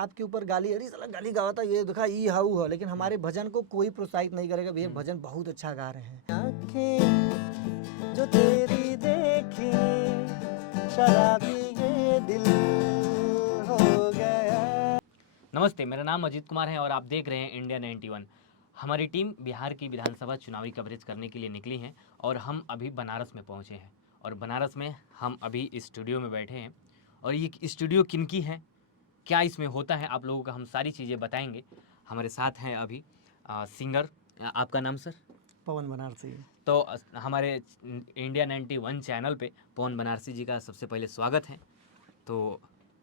आपके ऊपर गाली, अरे साला गाली गाता, ये देखा ये हाउ है, लेकिन हमारे भजन को कोई प्रोत्साहित नहीं करेगा, भैया भजन बहुत अच्छा गा रहे हैं। आँखें जो तेरी देखी शराबी ये दिल हो गया। नमस्ते, मेरा नाम अजीत कुमार है और आप देख रहे हैं इंडिया 91। हमारी टीम बिहार की विधानसभा चुनावी कवरेज करने के लिए निकली है और हम अभी बनारस में पहुंचे हैं। और बनारस में हम अभी इस स्टूडियो में बैठे हैं और ये स्टूडियो किनकी है, क्या इसमें होता है, आप लोगों को हम सारी चीज़ें बताएंगे। हमारे साथ हैं अभी सिंगर, आपका नाम सर? पवन बनारसी। तो हमारे इंडिया 91 चैनल पे पवन बनारसी जी का सबसे पहले स्वागत है। तो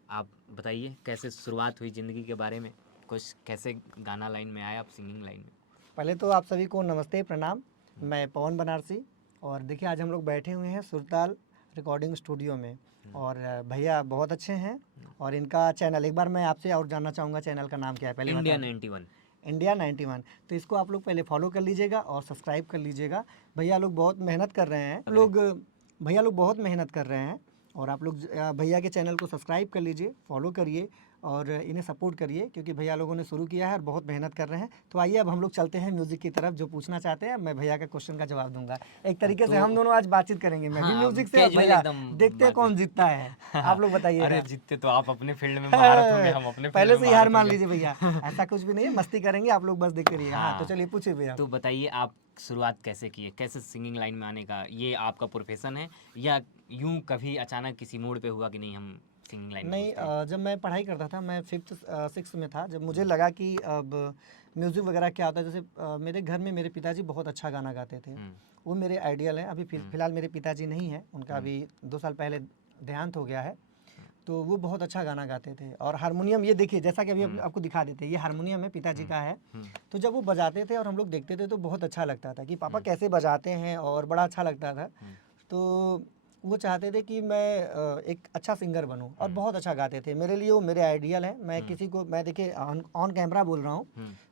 आप बताइए कैसे शुरुआत हुई ज़िंदगी के बारे में, कुछ कैसे गाना लाइन में आए आप, सिंगिंग लाइन में? पहले तो आप सभी को नमस्ते, प्रणाम। मैं पवन बनारसी और देखिए आज हम लोग बैठे हुए हैं सुरताल रिकॉर्डिंग स्टूडियो में और भैया बहुत अच्छे हैं और इनका चैनल, एक बार मैं आपसे और जानना चाहूँगा चैनल का नाम क्या है पहले? इंडिया 91। इंडिया 91। तो इसको आप लोग पहले फॉलो कर लीजिएगा और सब्सक्राइब कर लीजिएगा। भैया लोग बहुत मेहनत कर रहे हैं, भैया लोग बहुत मेहनत कर रहे हैं और आप लोग भैया के चैनल को सब्सक्राइब कर लीजिए, फॉलो करिए और इन्हें सपोर्ट करिए क्योंकि भैया लोगों ने शुरू किया है और बहुत मेहनत कर रहे हैं। तो आइए अब हम लोग चलते हैं म्यूज़िक की तरफ, जो पूछना चाहते हैं मैं भैया का क्वेश्चन का जवाब दूंगा। एक तरीके से हम दोनों आज बातचीत करेंगे, मैं भी म्यूजिक से, भैया देखते हैं कौन जीतता है। आप लोग बताइए। अरे जीतते तो आप अपने फील्ड में महारत होंगे, हम अपने पहले से ही हार मान लीजिए भैया, ऐसा कुछ भी नहीं है, मस्ती करेंगे, आप लोग बस देखते रहिए। हाँ तो चलिए पूछिए भैया। तो बताइए आप शुरुआत कैसे किए, कैसे सिंगिंग लाइन में आने का, ये आपका प्रोफेशन है या यूं कभी अचानक किसी मूड पे हुआ कि नहीं हम सिंगिंग लाइन में नहीं, घुसते हैं? जब मैं पढ़ाई करता था, मैं 5th 6th में था, जब मुझे लगा कि अब म्यूज़िक वगैरह क्या होता है। जैसे मेरे घर में मेरे पिताजी बहुत अच्छा गाना गाते थे, वो मेरे आइडियल हैं। अभी फिलहाल मेरे पिताजी नहीं हैं, उनका अभी 2 साल पहले देहांत हो गया है। तो वो बहुत अच्छा गाना गाते थे और हारमोनियम, ये देखिए जैसा कि अभी आपको दिखा देते हैं, ये हारमोनियम है, पिताजी का है। तो जब वो बजाते थे और हम लोग देखते थे तो बहुत अच्छा लगता था कि पापा कैसे बजाते हैं और बड़ा अच्छा लगता था। तो वो चाहते थे कि मैं एक अच्छा सिंगर बनूं और बहुत अच्छा गाते थे। मेरे लिए वो मेरे आइडियल है। मैं किसी को, मैं देखिए ऑन कैमरा बोल रहा हूँ,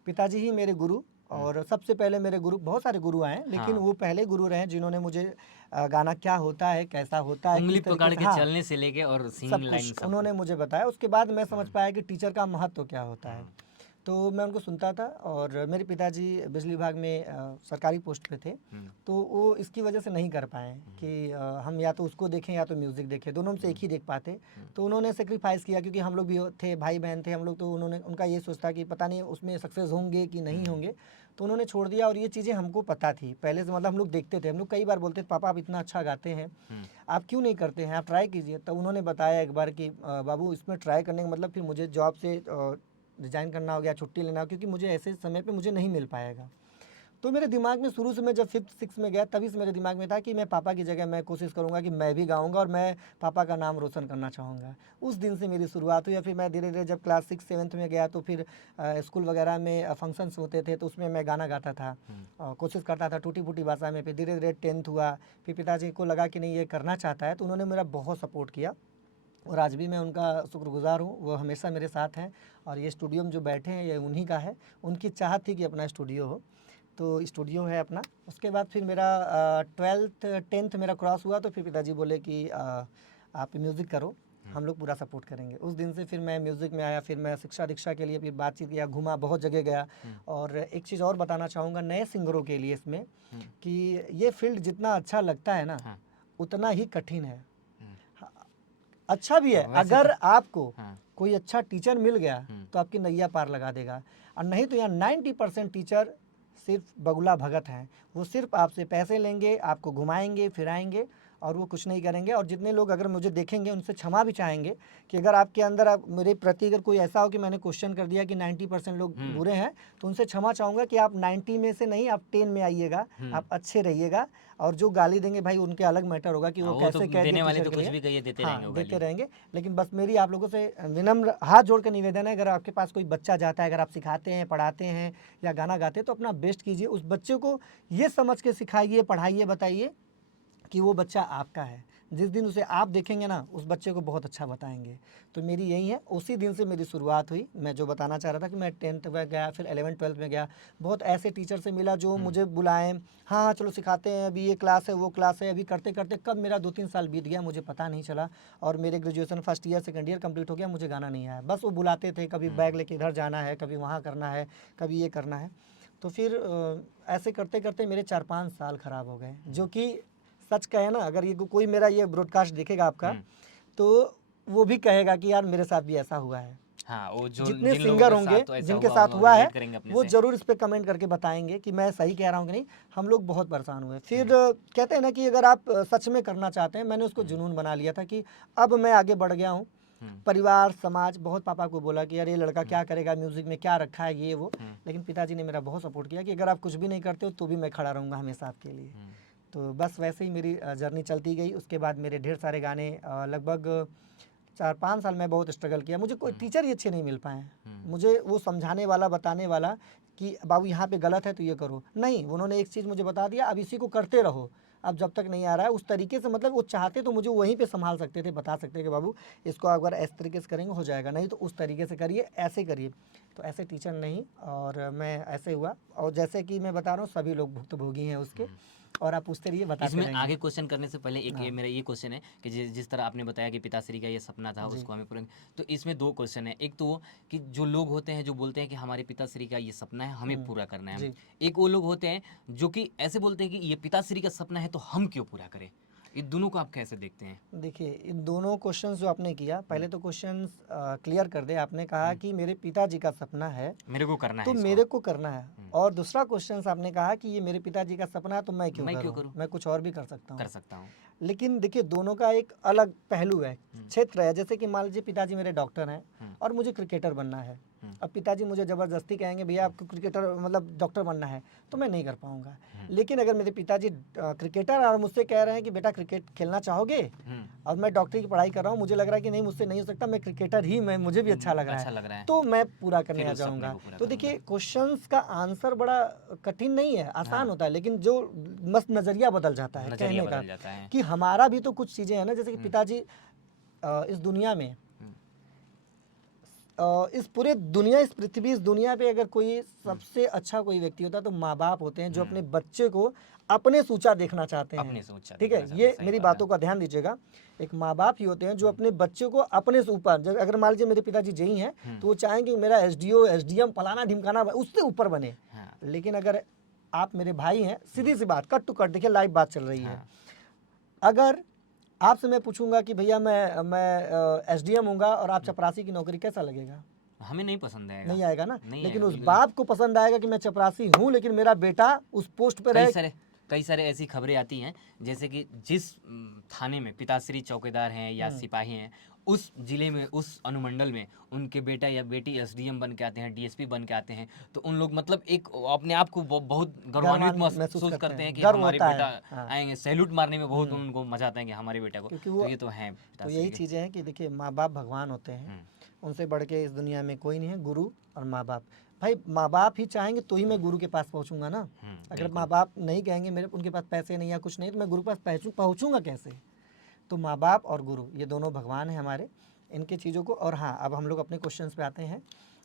पिताजी ही मेरे गुरु और सबसे पहले मेरे गुरु, बहुत सारे गुरु आए लेकिन वो पहले गुरु रहे जिन्होंने मुझे गाना क्या होता है, कैसा होता है, उंगली किस तरीके पकड़ से, के हाँ, चलने से लेके और सब सिंगिंग लाइन कुछ सब उन्होंने मुझे बताया। उसके बाद मैं समझ पाया कि टीचर का महत्व क्या होता है। तो मैं उनको सुनता था और मेरे पिताजी बिजली विभाग में सरकारी पोस्ट पे थे, तो वो इसकी वजह से नहीं कर पाए कि हम या तो उसको देखें या तो म्यूज़िक देखें, दोनों में से एक ही देख पाते। तो उन्होंने सेक्रीफाइस किया क्योंकि हम लोग भी थे, भाई बहन थे हम लोग, तो उन्होंने, उनका ये सोचता कि पता नहीं उसमें सक्सेस होंगे कि नहीं होंगे, तो उन्होंने छोड़ दिया। और ये चीज़ें हमको पता थी पहले से, मतलब हम लोग देखते थे, हम लोग कई बार बोलते थे पापा आप इतना अच्छा गाते हैं, आप क्यों नहीं करते हैं, आप ट्राई कीजिए। तो उन्होंने बताया एक बार कि बाबू इसमें ट्राई करने का मतलब फिर मुझे जॉब से रिजाइन करना हो गया, छुट्टी लेना हो, क्योंकि मुझे ऐसे समय पे मुझे नहीं मिल पाएगा। तो मेरे दिमाग में शुरू से, मैं जब 5th 6th में गया तभी से मेरे दिमाग में था कि मैं पापा की जगह मैं कोशिश करूंगा कि मैं भी गाऊंगा और मैं पापा का नाम रोशन करना चाहूँगा। उस दिन से मेरी शुरुआत हुई। या फिर मैं धीरे धीरे जब क्लास 6 7th में गया तो फिर स्कूल वगैरह में फंक्शंस होते थे तो उसमें मैं गाना गाता था, कोशिश करता था टूटी फूटी भाषा में। फिर धीरे धीरे 10th हुआ, फिर पिताजी को लगा कि नहीं ये करना चाहता है, तो उन्होंने मेरा बहुत सपोर्ट किया और आज भी मैं उनका शुक्रगुजार हूँ। वो हमेशा मेरे साथ हैं और ये स्टूडियो में जो बैठे हैं ये उन्हीं का है, उनकी चाहत थी कि अपना स्टूडियो हो, तो स्टूडियो है अपना। उसके बाद फिर मेरा 12th 10th मेरा क्रॉस हुआ तो फिर पिताजी बोले कि आप म्यूज़िक करो, हम लोग पूरा सपोर्ट करेंगे। उस दिन से फिर मैं म्यूज़िक में आया। फिर मैं शिक्षा दीक्षा के लिए फिर बातचीत किया, घूमा, बहुत जगह गया। और एक चीज़ और बताना चाहूँगा नए सिंगरों के लिए इसमें, कि ये फील्ड जितना अच्छा लगता है ना उतना ही कठिन है। अच्छा भी है अगर आपको कोई अच्छा टीचर मिल गया तो आपकी नैया पार लगा देगा, और नहीं तो यहाँ 90% टीचर सिर्फ बगुला भगत हैं। वो सिर्फ आपसे पैसे लेंगे, आपको घुमाएंगे फिराएंगे और वो कुछ नहीं करेंगे। और जितने लोग अगर मुझे देखेंगे उनसे क्षमा भी चाहेंगे कि अगर आपके अंदर, आप मेरे प्रति अगर कोई ऐसा हो कि मैंने क्वेश्चन कर दिया कि 90% लोग बुरे हैं, तो उनसे क्षमा चाहूँगा कि आप 90 में से नहीं, आप 10 में आइएगा, आप अच्छे रहिएगा। और जो गाली देंगे भाई उनके अलग मैटर होगा कि वो कैसे कह देने दिए वाले टीचर तो के कुछ लिए। भी कहिए, देते हाँ, रहेंगे वो देते गाली। रहेंगे। लेकिन बस मेरी आप लोगों से विनम्र हाथ जोड़ कर निवेदन है, अगर आपके पास कोई बच्चा जाता है, अगर आप सिखाते हैं, पढ़ाते हैं या गाना गाते हैं तो अपना बेस्ट कीजिए। उस बच्चे को ये समझ के सिखाइए, पढ़ाइए, बताइए कि वो बच्चा आपका है। जिस दिन उसे आप देखेंगे ना, उस बच्चे को बहुत अच्छा बताएंगे। तो मेरी यही है, उसी दिन से मेरी शुरुआत हुई। मैं जो बताना चाह रहा था कि मैं 10th में गया, फिर 11th 12th में गया, बहुत ऐसे टीचर से मिला जो मुझे बुलाएं, हाँ हाँ चलो सिखाते हैं, अभी ये क्लास है वो क्लास है, अभी करते करते कब मेरा 2-3 साल बीत गया मुझे पता नहीं चला। और मेरे graduation first year second year complete हो गया, मुझे गाना नहीं आया। बस वो बुलाते थे, कभी बैग लेके इधर जाना है, कभी वहाँ करना है, कभी ये करना है। तो फिर ऐसे करते करते मेरे 4-5 साल ख़राब हो गए, जो कि सच कहे ना, अगर ये कोई मेरा ये ब्रॉडकास्ट देखेगा आपका, तो वो भी कहेगा कि यार मेरे साथ भी ऐसा हुआ है। हाँ, वो जो जितने जिन लोगों सिंगर के होंगे, साथ तो ऐसा जिनके हुआ साथ होगा, हुआ है, रिलेट करेंगे अपने वो से। जरूर इस पे कमेंट करके बताएंगे कि मैं सही कह रहा हूँ कि नहीं। हम लोग बहुत परेशान हुए। फिर कहते हैं ना कि अगर आप सच में करना चाहते हैं, मैंने उसको जुनून बना लिया था कि अब मैं आगे बढ़ गया हूँ। परिवार समाज बहुत पापा को बोला कि यार ये लड़का क्या करेगा, म्यूजिक में क्या रखा है ये वो, लेकिन पिताजी ने मेरा बहुत सपोर्ट किया कि अगर आप कुछ भी नहीं करते हो तो भी मैं खड़ा रहूँगा हमेशा आपके लिए। तो बस वैसे ही मेरी जर्नी चलती गई। उसके बाद मेरे ढेर सारे गाने, लगभग 4-5 साल मैं बहुत स्ट्रगल किया। मुझे कोई टीचर ही अच्छे नहीं मिल पाए। मुझे वो समझाने वाला, बताने वाला कि बाबू यहाँ पे गलत है तो ये करो, नहीं, उन्होंने एक चीज़ मुझे बता दिया, अब इसी को करते रहो। अब जब तक नहीं आ रहा है उस तरीके से, मतलब वो चाहते तो मुझे वहीं पे संभाल सकते थे, बता सकते कि बाबू इसको अगर इस तरीके से करेंगे हो जाएगा, नहीं तो उस तरीके से करिए, ऐसे करिए। तो ऐसे टीचर नहीं, और मैं ऐसे हुआ। और जैसे कि मैं बता रहा हूँ, सभी लोग भुक्तभोगी हैं उसके, और आप पूछते रहिए, बताते इसमें रहेंगे। आगे क्वेश्चन करने से पहले एक हाँ। मेरा ये क्वेश्चन है कि जिस तरह आपने बताया कि पिताश्री का ये सपना था, जी। उसको हमें पूरा, तो इसमें 2 क्वेश्चन है। एक तो वो कि जो लोग होते हैं जो बोलते हैं कि हमारे पिताश्री का ये सपना है, हमें पूरा करना है। जी। एक वो लोग होते हैं जो कि ऐसे बोलते हैं कि ये पिताश्री का सपना है तो हम क्यों पूरा करें। इन दोनों को आप कैसे देखते हैं? देखिए, इन दोनों क्वेश्चंस जो आपने किया, पहले तो क्वेश्चंस क्लियर कर दे। आपने कहा कि मेरे पिताजी का सपना है मेरे को करना तो है इसको। मेरे को करना है, और दूसरा क्वेश्चन आपने कहा कि ये मेरे पिताजी का सपना है तो मैं क्यों मैं क्यों करूं, करूं? मैं कुछ और भी कर सकता कर हूं। सकता हूँ। लेकिन देखिए, दोनों का एक अलग पहलू है, क्षेत्र है। जैसे कि मान लीजिए पिताजी मेरे डॉक्टर हैं और मुझे क्रिकेटर बनना है। अब पिताजी मुझे ज़बरदस्ती कहेंगे भैया आपको क्रिकेटर मतलब डॉक्टर बनना है, तो मैं नहीं कर पाऊंगा। लेकिन अगर मेरे पिताजी क्रिकेटर और मुझसे कह रहे हैं कि बेटा क्रिकेट खेलना चाहोगे, और मैं डॉक्टरी की पढ़ाई कर रहा हूँ, मुझे लग रहा है कि नहीं मुझसे नहीं हो सकता, मैं क्रिकेटर ही, मैं मुझे भी अच्छा लग अच्छा रहा लग रहा है, है। तो मैं पूरा करने फिर आ उस सपने जाऊंगा। को पूरा तो देखिए, क्वेश्चंस का आंसर बड़ा कठिन नहीं है, आसान होता है, लेकिन जो मस्त नज़रिया बदल जाता है नजरिया कहने का, बदल जाता है। कि हमारा भी तो कुछ चीज़ें हैं ना। जैसे कि पिताजी इस दुनिया में, इस पूरे दुनिया, इस पृथ्वी, इस दुनिया पे अगर कोई सबसे अच्छा कोई व्यक्ति होता है तो माँ बाप होते हैं, जो अपने बच्चे को अपने से ऊंचा देखना चाहते हैं। अपने से ऊंचा ठीक देखना है, चाहते ये हैं, सही मेरी बात बातों का ध्यान दीजिएगा। एक माँ बाप ही होते हैं जो अपने बच्चे को अपने से ऊपर, अगर मान लीजिए मेरे पिताजी जेई हैं तो वो चाहेंगे कि मेरा एसडीओ एसडीएम फलाना ढिमकाना उससे ऊपर बने। हाँ। लेकिन अगर आप मेरे भाई हैं, सीधी सी बात, कट टू कट, देखिए लाइव बात चल रही है। अगर आपसे मैं पूछूंगा कि भैया मैं एसडीएम हूँगा और आप चपरासी की नौकरी, कैसा लगेगा? हमें नहीं पसंद आएगा। नहीं आएगा ना। नहीं लेकिन आएगा, उस बिल्कुल। बाप को पसंद आएगा कि मैं चपरासी हूँ लेकिन मेरा बेटा उस पोस्ट पे रहे। कई सारे ऐसी खबरें आती हैं, जैसे कि जिस थाने में पिताश्री चौकीदार हैं या सिपाही हैं, उस जिले में, उस अनुमंडल में उनके बेटा या बेटी एसडीएम बन के आते हैं, डीएसपी बन के आते हैं, तो उन लोग मतलब एक अपने आप को बहुत गौरवान्वित महसूस करते हैं कि गर्व हमारे होता बेटा है। हाँ। आएंगे। सैल्यूट मारने में बहुत उनको मजा आता है कि हमारे बेटा को, क्योंकि वो, तो ये तो है तो पिताश्री यही के। चीज़ें हैं कि देखिए, माँ बाप भगवान होते हैं, उनसे बढ़ के इस दुनिया में कोई नहीं है। गुरु और माँ बाप, भाई माँ बाप ही चाहेंगे तो ही मैं गुरु के पास पहुँचूंगा ना। अगर माँ बाप नहीं कहेंगे, मेरे उनके पास पैसे नहीं या कुछ नहीं, तो मैं गुरु के पास पहुँचूंगा कैसे? तो माँ बाप और गुरु, ये दोनों भगवान हैं हमारे, इनके चीज़ों को। और हाँ, अब हम लोग अपने क्वेश्चंस पे आते हैं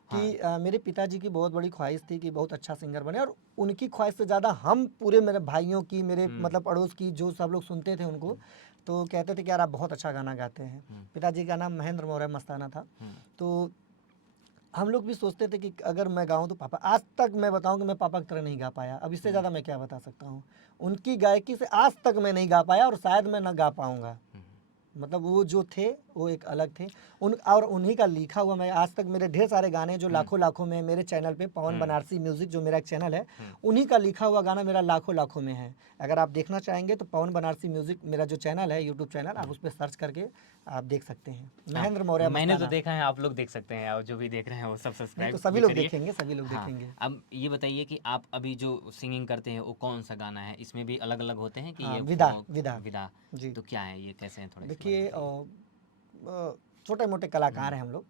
कि मेरे पिताजी की बहुत बड़ी ख्वाहिश थी कि बहुत अच्छा सिंगर बने, और उनकी ख्वाहिश से ज़्यादा हम पूरे, मेरे भाइयों की, मेरे मतलब पड़ोस की, जो सब लोग सुनते थे उनको, तो कहते थे कि यार आप बहुत अच्छा गाना गाते हैं। पिताजी का नाम महेंद्र मौर्य मस्ताना था। तो हम लोग भी सोचते थे कि अगर मैं गाऊं तो पापा, आज तक मैं बताऊं कि मैं पापा की तरह नहीं गा पाया। अब इससे ज़्यादा मैं क्या बता सकता हूं, उनकी गायकी से आज तक मैं नहीं गा पाया, और शायद मैं ना गा पाऊंगा। मतलब वो जो थे वो एक अलग थे, और उन्हीं का लिखा हुआ, मैं आज तक मेरे ढेर सारे गाने जो लाखों लाखों में मेरे चैनल पे, पवन बनारसी म्यूजिक जो मेरा एक चैनल है, उन्हीं का लिखा हुआ गाना मेरा लाखों लाखों में है। अगर आप देखना चाहेंगे तो पवन बनारसी म्यूजिक मेरा जो चैनल है, यूट्यूब चैनल, आप उस पर सर्च करके आप देख सकते हैं, महेंद्र मौर्य मैंने तो मस्ताना। देखा है, आप लोग देख सकते हैं, और जो भी देख रहे हैं वो सब नहीं सब्सक्राइब तो सभी भी लोग करिए। देखेंगे, सभी लोग हाँ, देखेंगे। अब ये बताइए कि आप अभी जो सिंगिंग करते हैं वो कौन सा गाना है? इसमें भी अलग अलग होते हैं कि हाँ, ये विदा विदा विदा जी। तो क्या है ये, कैसे हैं, थोड़ा इसके बारे देखिए, में बताइए। छोटे मोटे कलाकार हैं हम लोग,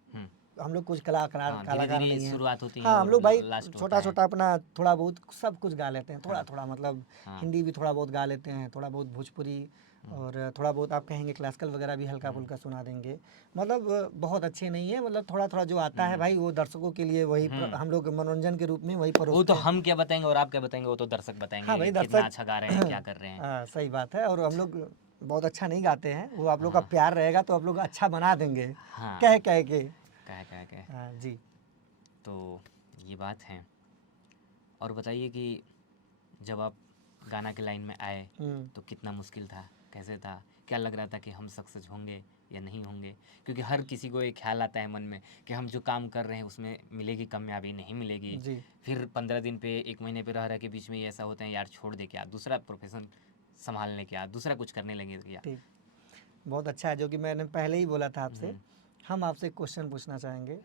हम लोग कुछ कलाकार हाँ, कलाकार धीरे-धीरे नहीं है। शुरुआत होती है हाँ, हम और लोग भाई लास्ट होता छोटा है। छोटा अपना थोड़ा बहुत सब कुछ गा लेते हैं, थोड़ा हाँ। थोड़ा मतलब हाँ। हिंदी भी थोड़ा बहुत गा लेते हैं, थोड़ा बहुत भोजपुरी और थोड़ा बहुत आप कहेंगे क्लासिकल वगैरह भी हल्का फुल्का सुना देंगे। मतलब बहुत अच्छे नहीं है, मतलब थोड़ा थोड़ा जो आता है भाई वो दर्शकों के लिए वही हम लोग मनोरंजन के रूप में वही वो परोसते तो हैं। हम क्या बताएंगे और आप क्या बताएंगे, वो तो दर्शक हाँ बताएंगे भाई कितना दर्शक अच्छा गा रहे हैं, क्या कर रहे हैं। हाँ सही बात है, और हम लोग बहुत अच्छा नहीं गाते हैं, वो आप लोग का हाँ। प्यार रहेगा तो आप लोग अच्छा बना देंगे हाँ, कह कह के। कह हाँ जी। तो ये बात है। और बताइए कि जब आप गाना के लाइन में आए तो कितना मुश्किल था, कैसे था, क्या लग रहा था कि हम सक्सेस होंगे या नहीं होंगे? क्योंकि हर किसी को एक ख्याल आता है मन में कि हम जो काम कर रहे हैं उसमें मिलेगी कामयाबी, नहीं मिलेगी। जी फिर 15 दिन पे, 1 महीने पे रह के बीच में ये ऐसा होता है यार छोड़ दे क्या, दूसरा प्रोफेशन संभालने क्या, दूसरा कुछ करने लगे क्या। ठीक, बहुत अच्छा है, जो कि मैंने पहले ही बोला था आपसे। हम आपसे एक क्वेश्चन पूछना चाहेंगे।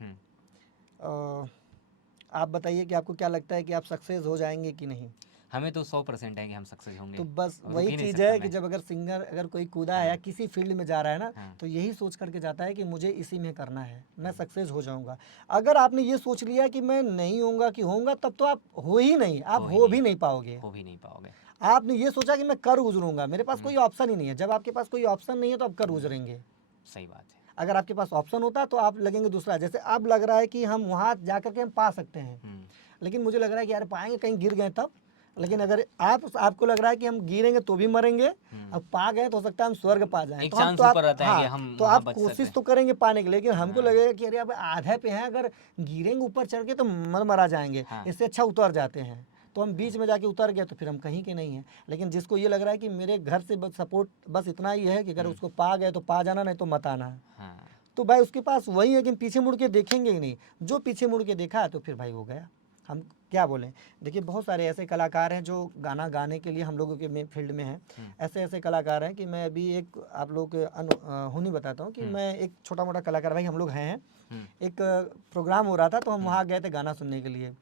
आप बताइए कि आपको क्या लगता है कि आप सक्सेस हो जाएंगे कि नहीं? हमें तो 100% है कि हम सक्सेस होंगे। तो बस रुक वही ही नहीं चीज़ सकता है कि मैं। जब अगर सिंगर अगर कोई कूदा है या किसी फील्ड में जा रहा है ना, हाँ। तो यही सोच करके जाता है कि मुझे इसी में करना है, मैं सक्सेस हो जाऊंगा। अगर आपने ये सोच लिया कि मैं नहीं होऊंगा कि होऊंगा, तब तो आप हो ही नहीं, आप हो भी नहीं पाओगे। हो भी नहीं पाओगे। आपने ये सोचा कि मैं कर गुजरूंगा, मेरे पास कोई ऑप्शन ही नहीं है। जब आपके पास कोई ऑप्शन नहीं है तो आप कर गुजरेंगे। सही बात है। अगर आपके पास ऑप्शन होता तो आप लगेंगे दूसरा। जैसे अब लग रहा है कि हम वहाँ जा करके हम पा सकते हैं, लेकिन मुझे लग रहा है कि यार पाएंगे, कहीं गिर गए तब। लेकिन अगर आपको लग रहा है कि हम गिरेंगे तो भी मरेंगे, अब पा गए तो हो सकता है हम स्वर्ग पा जाएं, एक तो हम चांस तो आप ऊपर रहता है कि हाँ हम तो वहाँ आप बच कोशिश सकते तो करेंगे पाने के लिए। लेकिन हमको हाँ। लगेगा कि अरे अब आधे पे हैं, अगर गिरेंगे ऊपर चढ़ के तो मरा जाएंगे, हाँ। इससे अच्छा उतर जाते हैं। तो हम बीच में जाके उतर गए तो फिर हम कहीं के नहीं हैं। लेकिन जिसको ये लग रहा है कि मेरे घर से बस सपोर्ट बस इतना ही है कि अगर उसको पा गए तो पा जाना, नहीं तो मत आना। हाँ। तो भाई उसके पास वही है कि पीछे मुड़ के देखेंगे ही नहीं। जो पीछे मुड़ के देखा तो फिर भाई हो गया। हम क्या बोलें, देखिए बहुत सारे ऐसे कलाकार हैं जो गाना गाने के लिए हम लोगों के फील्ड में हैं। ऐसे ऐसे कलाकार हैं कि मैं अभी एक आप लोग के हुनी बताता हूँ कि मैं एक छोटा मोटा कलाकार, भाई हम लोग हैं। एक प्रोग्राम हो रहा था तो हम वहाँ गए थे गाना सुनने के लिए,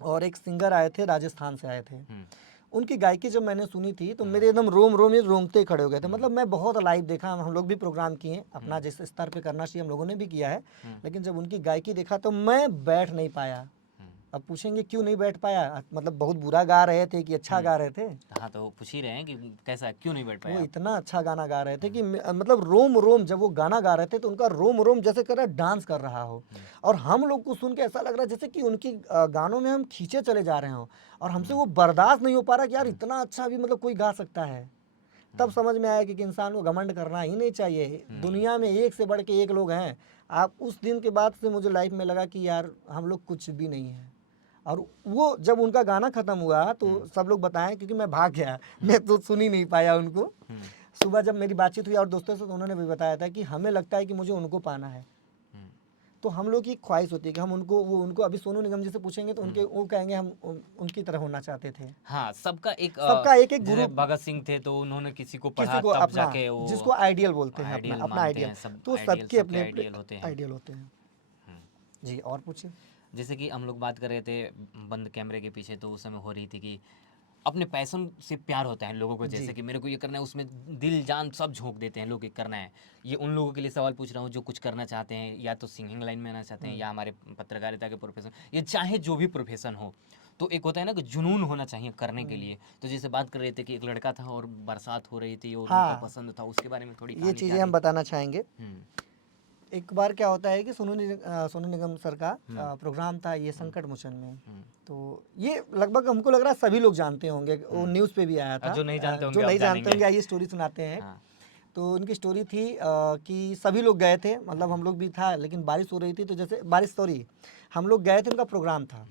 और एक सिंगर आए थे, राजस्थान से आए थे। उनकी गायकी जब मैंने सुनी थी तो मेरे एकदम रोम रोम रोंगटे खड़े हो गए थे। मतलब मैं बहुत लाइव देखा, हम लोग भी प्रोग्राम किए, अपना जिस स्तर पे करना चाहिए हम लोगों ने भी किया है। लेकिन जब उनकी गायकी देखा तो मैं बैठ नहीं पाया। अब पूछेंगे क्यों नहीं बैठ पाया, मतलब बहुत बुरा गा रहे थे कि अच्छा गा रहे थे? हाँ, तो पूछ ही रहे हैं कि कैसा, क्यों नहीं बैठ वो पाया। इतना अच्छा गाना गा रहे थे कि मतलब रोम रोम, जब वो गाना गा रहे थे तो उनका रोम रोम जैसे कर रहा डांस कर रहा हो, और हम लोग को सुन के ऐसा लग रहा है जैसे कि उनकी गानों में हम खींचे चले जा रहे हो, और हमसे वो बर्दाश्त नहीं हो पा रहा कि यार इतना अच्छा भी मतलब कोई गा सकता है। तब समझ में आया कि इंसान को घमंड करना ही नहीं चाहिए। दुनिया में एक से बढ़ के एक लोग हैं। आप उस दिन के बाद से मुझे लाइफ में लगा कि यार हम लोग कुछ भी नहीं है। और वो जब उनका गाना ख़त्म हुआ तो सब लोग बताएं, क्योंकि मैं भाग गया, मैं तो सुन ही नहीं पाया उनको। सुबह जब मेरी बातचीत हुई और दोस्तों से, तो उन्होंने भी बताया था कि हमें लगता है कि मुझे उनको पाना है। तो हम लोग की ख्वाहिश होती है कि हम उनको अभी सोनू निगम जी से पूछेंगे तो उनके वो कहेंगे हम उनकी तरह होना चाहते थे। हाँ, सबका एक एक जैसे गुरु, भगत सिंह थे तो उन्होंने किसी को किसी पढ़ा को तब अपना, जाके वो जिसको आइडियल बोलते हैं, आइडियल अपना मानते आइडियल। हैं। सब तो आइडियल, सबके सबके अपने आइडियल होते हैं। आइडियल होते हैं जी। और पूछिए। जैसे कि हम लोग बात कर रहे थे बंद कैमरे के पीछे, तो उस समय हो रही थी कि अपने पैशन से प्यार होता है लोगों को, जैसे कि मेरे को ये करना है, उसमें दिल जान सब झोंक देते हैं लोग, ये करना है। ये उन लोगों के लिए सवाल पूछ रहा हूँ जो कुछ करना चाहते हैं, या तो सिंगिंग लाइन में आना चाहते हैं, या हमारे पत्रकारिता के प्रोफेशन, ये चाहे जो भी प्रोफेशन हो, तो एक होता है ना कि जुनून होना चाहिए करने के लिए। तो जैसे बात कर रहे थे कि एक लड़का था और बरसात हो रही थी और उनको पसंद था, उसके बारे में थोड़ी ये कहानी चीज़ें क्या हम बताना चाहेंगे। रही? एक बार क्या होता है कि सोनू निगम सर का प्रोग्राम था ये संकट मोचन में। तो ये लगभग हमको लग रहा है सभी लोग जानते होंगे, वो न्यूज़ पे भी आया था। जो नहीं जानते होंगे, जो नहीं अब जानते जानेंगे। होंगे, ये स्टोरी सुनाते हैं। हाँ। तो उनकी स्टोरी थी कि सभी लोग गए थे, मतलब हम लोग भी था, लेकिन बारिश हो रही थी, तो जैसे हम लोग गए थे, उनका प्रोग्राम था।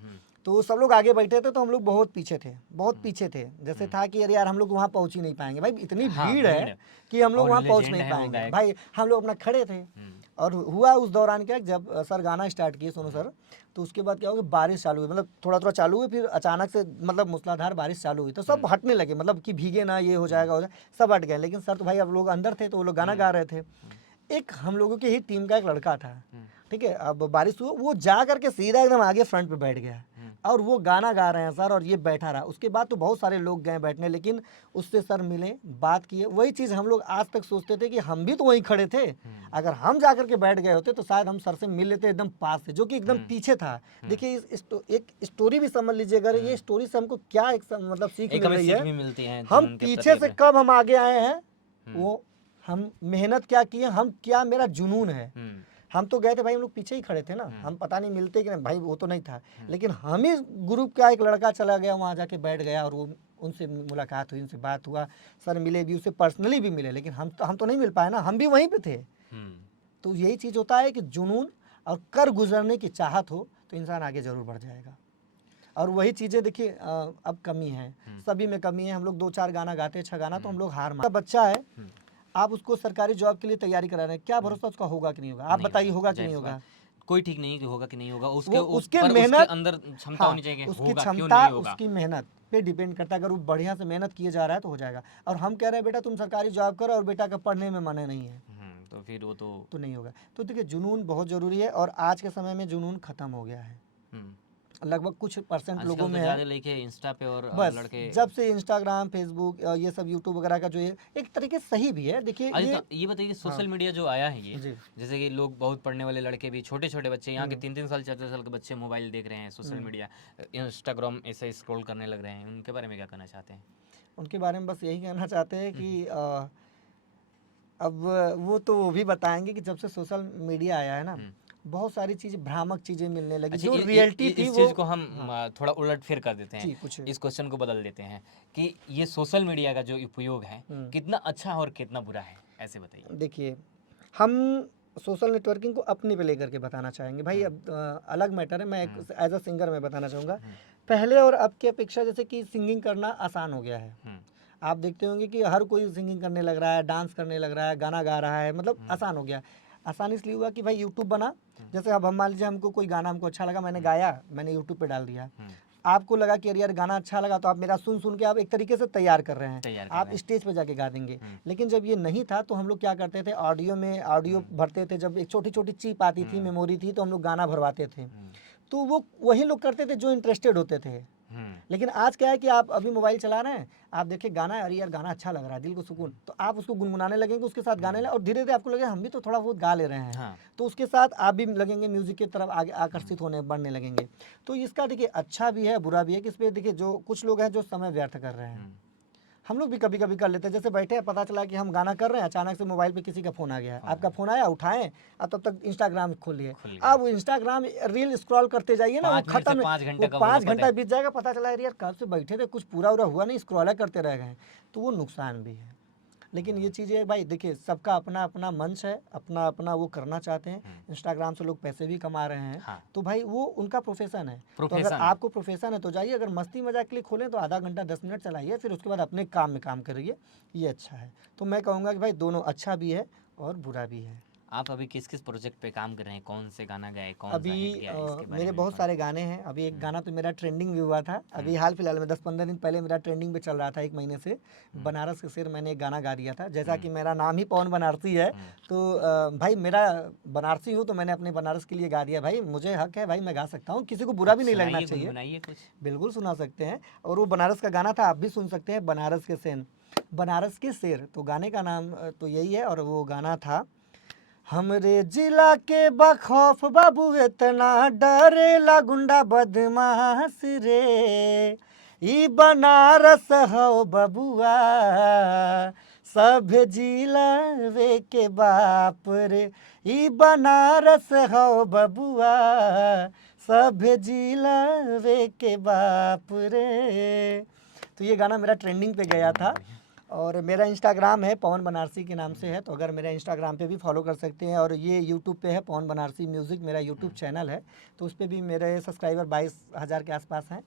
तो सब लोग आगे बैठे थे तो हम लोग बहुत पीछे थे, बहुत पीछे थे। जैसे था कि अरे यार हम लोग वहाँ पहुँच ही नहीं पाएंगे, भाई इतनी भीड़ है कि हम लोग वहाँ पहुँच नहीं पाएंगे। भाई हम लोग अपना खड़े थे, और हुआ उस दौरान क्या, जब सर गाना स्टार्ट किए सोनू सर, तो उसके बाद क्या हो गया, बारिश चालू हुई, मतलब थोड़ा थोड़ा चालू हुई, फिर अचानक से मतलब मूसलाधार बारिश चालू हुई। तो सब हटने लगे, मतलब कि भीगे ना, ये हो जाएगा, सब हट गए। लेकिन सर तो भाई अब लोग अंदर थे तो वो लोग गाना गा रहे थे। एक हम लोगों की ही टीम का एक लड़का था, ठीक है, अब बारिश हुआ, वो जा करके सीधा एकदम आगे फ्रंट पे बैठ गया। और वो गाना गा रहे हैं सर, और ये बैठा रहा। उसके बाद तो बहुत सारे लोग गए बैठने, लेकिन उससे सर मिले, बात किए। वही चीज़ हम लोग आज तक सोचते थे कि हम भी तो वहीं खड़े थे, अगर हम जाकर के बैठ गए होते तो शायद हम सर से मिल लेते एकदम पास से, जो कि एकदम पीछे था। देखिए एक स्टोरी भी समझ लीजिएगा, ये स्टोरी से हमको क्या मतलब सीख एक मिल हमें रही सीख है। भी मिलती है हम जुनून के पीछे प्रति से कब हम आगे आए हैं, वो हम मेहनत क्या किए, हम क्या मेरा जुनून है। हम तो गए थे भाई, हम लोग पीछे ही खड़े थे ना, हम पता नहीं मिलते कि नहीं भाई, वो तो नहीं था, लेकिन हम ही ग्रुप का एक लड़का चला गया वहाँ जाके बैठ गया, और वो उनसे मुलाकात हुई, उनसे बात हुआ, सर मिले भी, उससे पर्सनली भी मिले, लेकिन हम तो नहीं मिल पाए ना, हम भी वहीं पे थे। तो यही चीज़ होता है कि जुनून और कर गुजरने की चाहत हो तो इंसान आगे ज़रूर बढ़ जाएगा। और वही चीज़ें देखिए अब कमी है, सभी में कमी है। हम लोग 2-4 गाना गाते हैं, 6 गाना, तो हम लोग हार मान। बच्चा है, आप उसको सरकारी जॉब के लिए तैयारी करा रहे हैं, क्या भरोसा उसका होगा कि नहीं होगा? आप बताइए, होगा कि नहीं होगा? कोई ठीक नहीं कि होगा कि नहीं होगा, उसके उसके मेहनत, अंदर क्षमता होनी चाहिए कि उसकी होगा क्यों क्षमता, नहीं होगा। उसकी मेहनत पे डिपेंड करता है। अगर वो बढ़िया से मेहनत किए जा रहा है तो हो जाएगा। और हम कह रहे हैं बेटा तुम सरकारी जॉब करो, और बेटा का पढ़ने में मन नहीं है, तो फिर वो तो नहीं होगा। तो देखिए जुनून बहुत ज़रूरी है, और आज के समय में जुनून ख़त्म हो गया है, लगभग कुछ परसेंट लोगों में है। लेके इंस्टा पे और बस लड़के जब से इंस्टाग्राम, फेसबुक, ये सब यूट्यूब वगैरह का जो है, एक तरीके से सही भी है। देखिए ये बताइए कि सोशल मीडिया जो आया है, ये जी। जैसे कि लोग बहुत पढ़ने वाले लड़के भी, छोटे छोटे बच्चे, यहाँ के 3-3 साल 4-4 साल के बच्चे मोबाइल देख रहे हैं, सोशल मीडिया, इंस्टाग्राम ऐसे स्क्रॉल करने लग रहे हैं, उनके बारे में क्या कहना चाहते हैं? उनके बारे में बस यही कहना चाहते हैं कि अब वो तो वो भी बताएंगे कि जब से सोशल मीडिया आया है ना, बहुत सारी चीज़ें, भ्रामक चीज़ें मिलने लगी, जो रियलिटी थी इस चीज़ को हम थोड़ा उलट फेर कर देते हैं, इस क्वेश्चन को बदल देते हैं कि ये सोशल मीडिया का जो उपयोग है कितना अच्छा और कितना बुरा है, ऐसे बताइए। देखिए, हम सोशल नेटवर्किंग को अपने पे लेकर के बताना चाहेंगे भाई। अब अलग मैटर है, मैं एज अ सिंगर मैं बताना चाहूँगा, पहले और अब की अपेक्षा जैसे कि सिंगिंग करना आसान हो गया है। आप देखते होंगे कि हर कोई सिंगिंग करने लग रहा है, डांस करने लग रहा है, गाना गा रहा है, मतलब आसान हो गया। आसान इसलिए हुआ कि भाई यूट्यूब बना, जैसे अब हम मान लीजिए हमको कोई गाना हमको अच्छा लगा, मैंने गाया, मैंने यूट्यूब पे डाल दिया, आपको लगा कि यार गाना अच्छा लगा, तो आप मेरा सुन सुन के आप एक तरीके से तैयार कर रहे हैं, आप स्टेज पे जाके गा देंगे। लेकिन जब ये नहीं था तो हम लोग क्या करते थे, ऑडियो भरते थे, जब एक छोटी छोटी चिप आती थी, मेमोरी थी, तो हम लोग गाना भरवाते थे, तो वो वही लोग करते थे जो इंटरेस्टेड होते थे। लेकिन आज क्या है कि आप अभी मोबाइल चला रहे हैं, आप देखिए गाना, अरे यार गाना अच्छा लग रहा है, दिल को सुकून, तो आप उसको गुनगुनाने लगेंगे, उसके साथ गाने लगे, और धीरे धीरे आपको लगेगा हम भी तो थोड़ा बहुत गा ले रहे हैं, तो उसके साथ आप भी लगेंगे म्यूजिक की तरफ आगे आकर्षित होने, बढ़ने लगेंगे। तो इसका देखिए अच्छा भी है, बुरा भी है कि इस पर देखिए जो कुछ लोग हैं जो समय व्यर्थ कर रहे हैं, हम लोग भी कभी कभी कर लेते हैं। जैसे बैठे हैं, पता चला कि हम गाना कर रहे हैं, अचानक से मोबाइल पे किसी का फ़ोन आ गया है, आपका फ़ोन आया, उठाएं, अब तब तक इंस्टाग्राम खोलिए, अब इंस्टाग्राम रील स्क्रॉल करते जाइए ना, वो खत्म, 5 घंटा बीत जाएगा, पता चला यार कब से बैठे थे, कुछ पूरा हुआ नहीं, स्क्रॉल करते रह गए, तो वो नुकसान भी है। लेकिन ये चीज़ें भाई देखिए, सबका अपना अपना मंच है, अपना अपना वो करना चाहते हैं। इंस्टाग्राम से लोग पैसे भी कमा रहे हैं, तो भाई वो उनका प्रोफेशन है। तो अगर आपको प्रोफेशन है तो जाइए, अगर मस्ती मजाक के लिए खोलें तो आधा घंटा 10 मिनट चलाइए, फिर उसके बाद अपने काम में काम करिए, ये अच्छा है। तो मैं कहूँगा कि भाई दोनों अच्छा भी है और बुरा भी है। आप अभी किस किस प्रोजेक्ट पे काम कर रहे हैं, कौन से गाना गाए, कौन अभी सा हिट गया, इसके बारे मेरे में बहुत सारे गाने हैं। अभी एक गाना तो मेरा ट्रेंडिंग भी हुआ था, अभी हाल फिलहाल में 10-15 दिन पहले मेरा ट्रेंडिंग पे चल रहा था, 1 महीने से। बनारस के शेर मैंने एक गाना गा दिया था, जैसा कि मेरा नाम ही पवन बनारसी है, तो भाई मेरा बनारसी हूँ, तो मैंने अपने बनारस के लिए गा दिया। भाई मुझे हक है, भाई मैं गा सकता हूँ, किसी को बुरा भी नहीं लगना चाहिए, बिल्कुल सुना सकते हैं। और वो बनारस का गाना था, आप भी सुन सकते हैं, बनारस के शेर, तो गाने का नाम तो यही है। और वो गाना था, हमरे जिला के बखौफ बाबू इतना डरेला गुंडा बदमाश रे, ई बनारस हो बबुआ सभे जिलावे के बाप रे, ई बनारस हो बबुआ सभे जिलावे के बाप रे। तो ये गाना मेरा ट्रेंडिंग पे गया था। और मेरा इंस्टाग्राम है पवन बनारसी के नाम से है, तो अगर मेरा इंस्टाग्राम पे भी फॉलो कर सकते हैं। और ये यूट्यूब पे है पवन बनारसी म्यूज़िक, मेरा यूट्यूब चैनल है, तो उस पर भी मेरे सब्सक्राइबर 22,000 के आसपास हैं।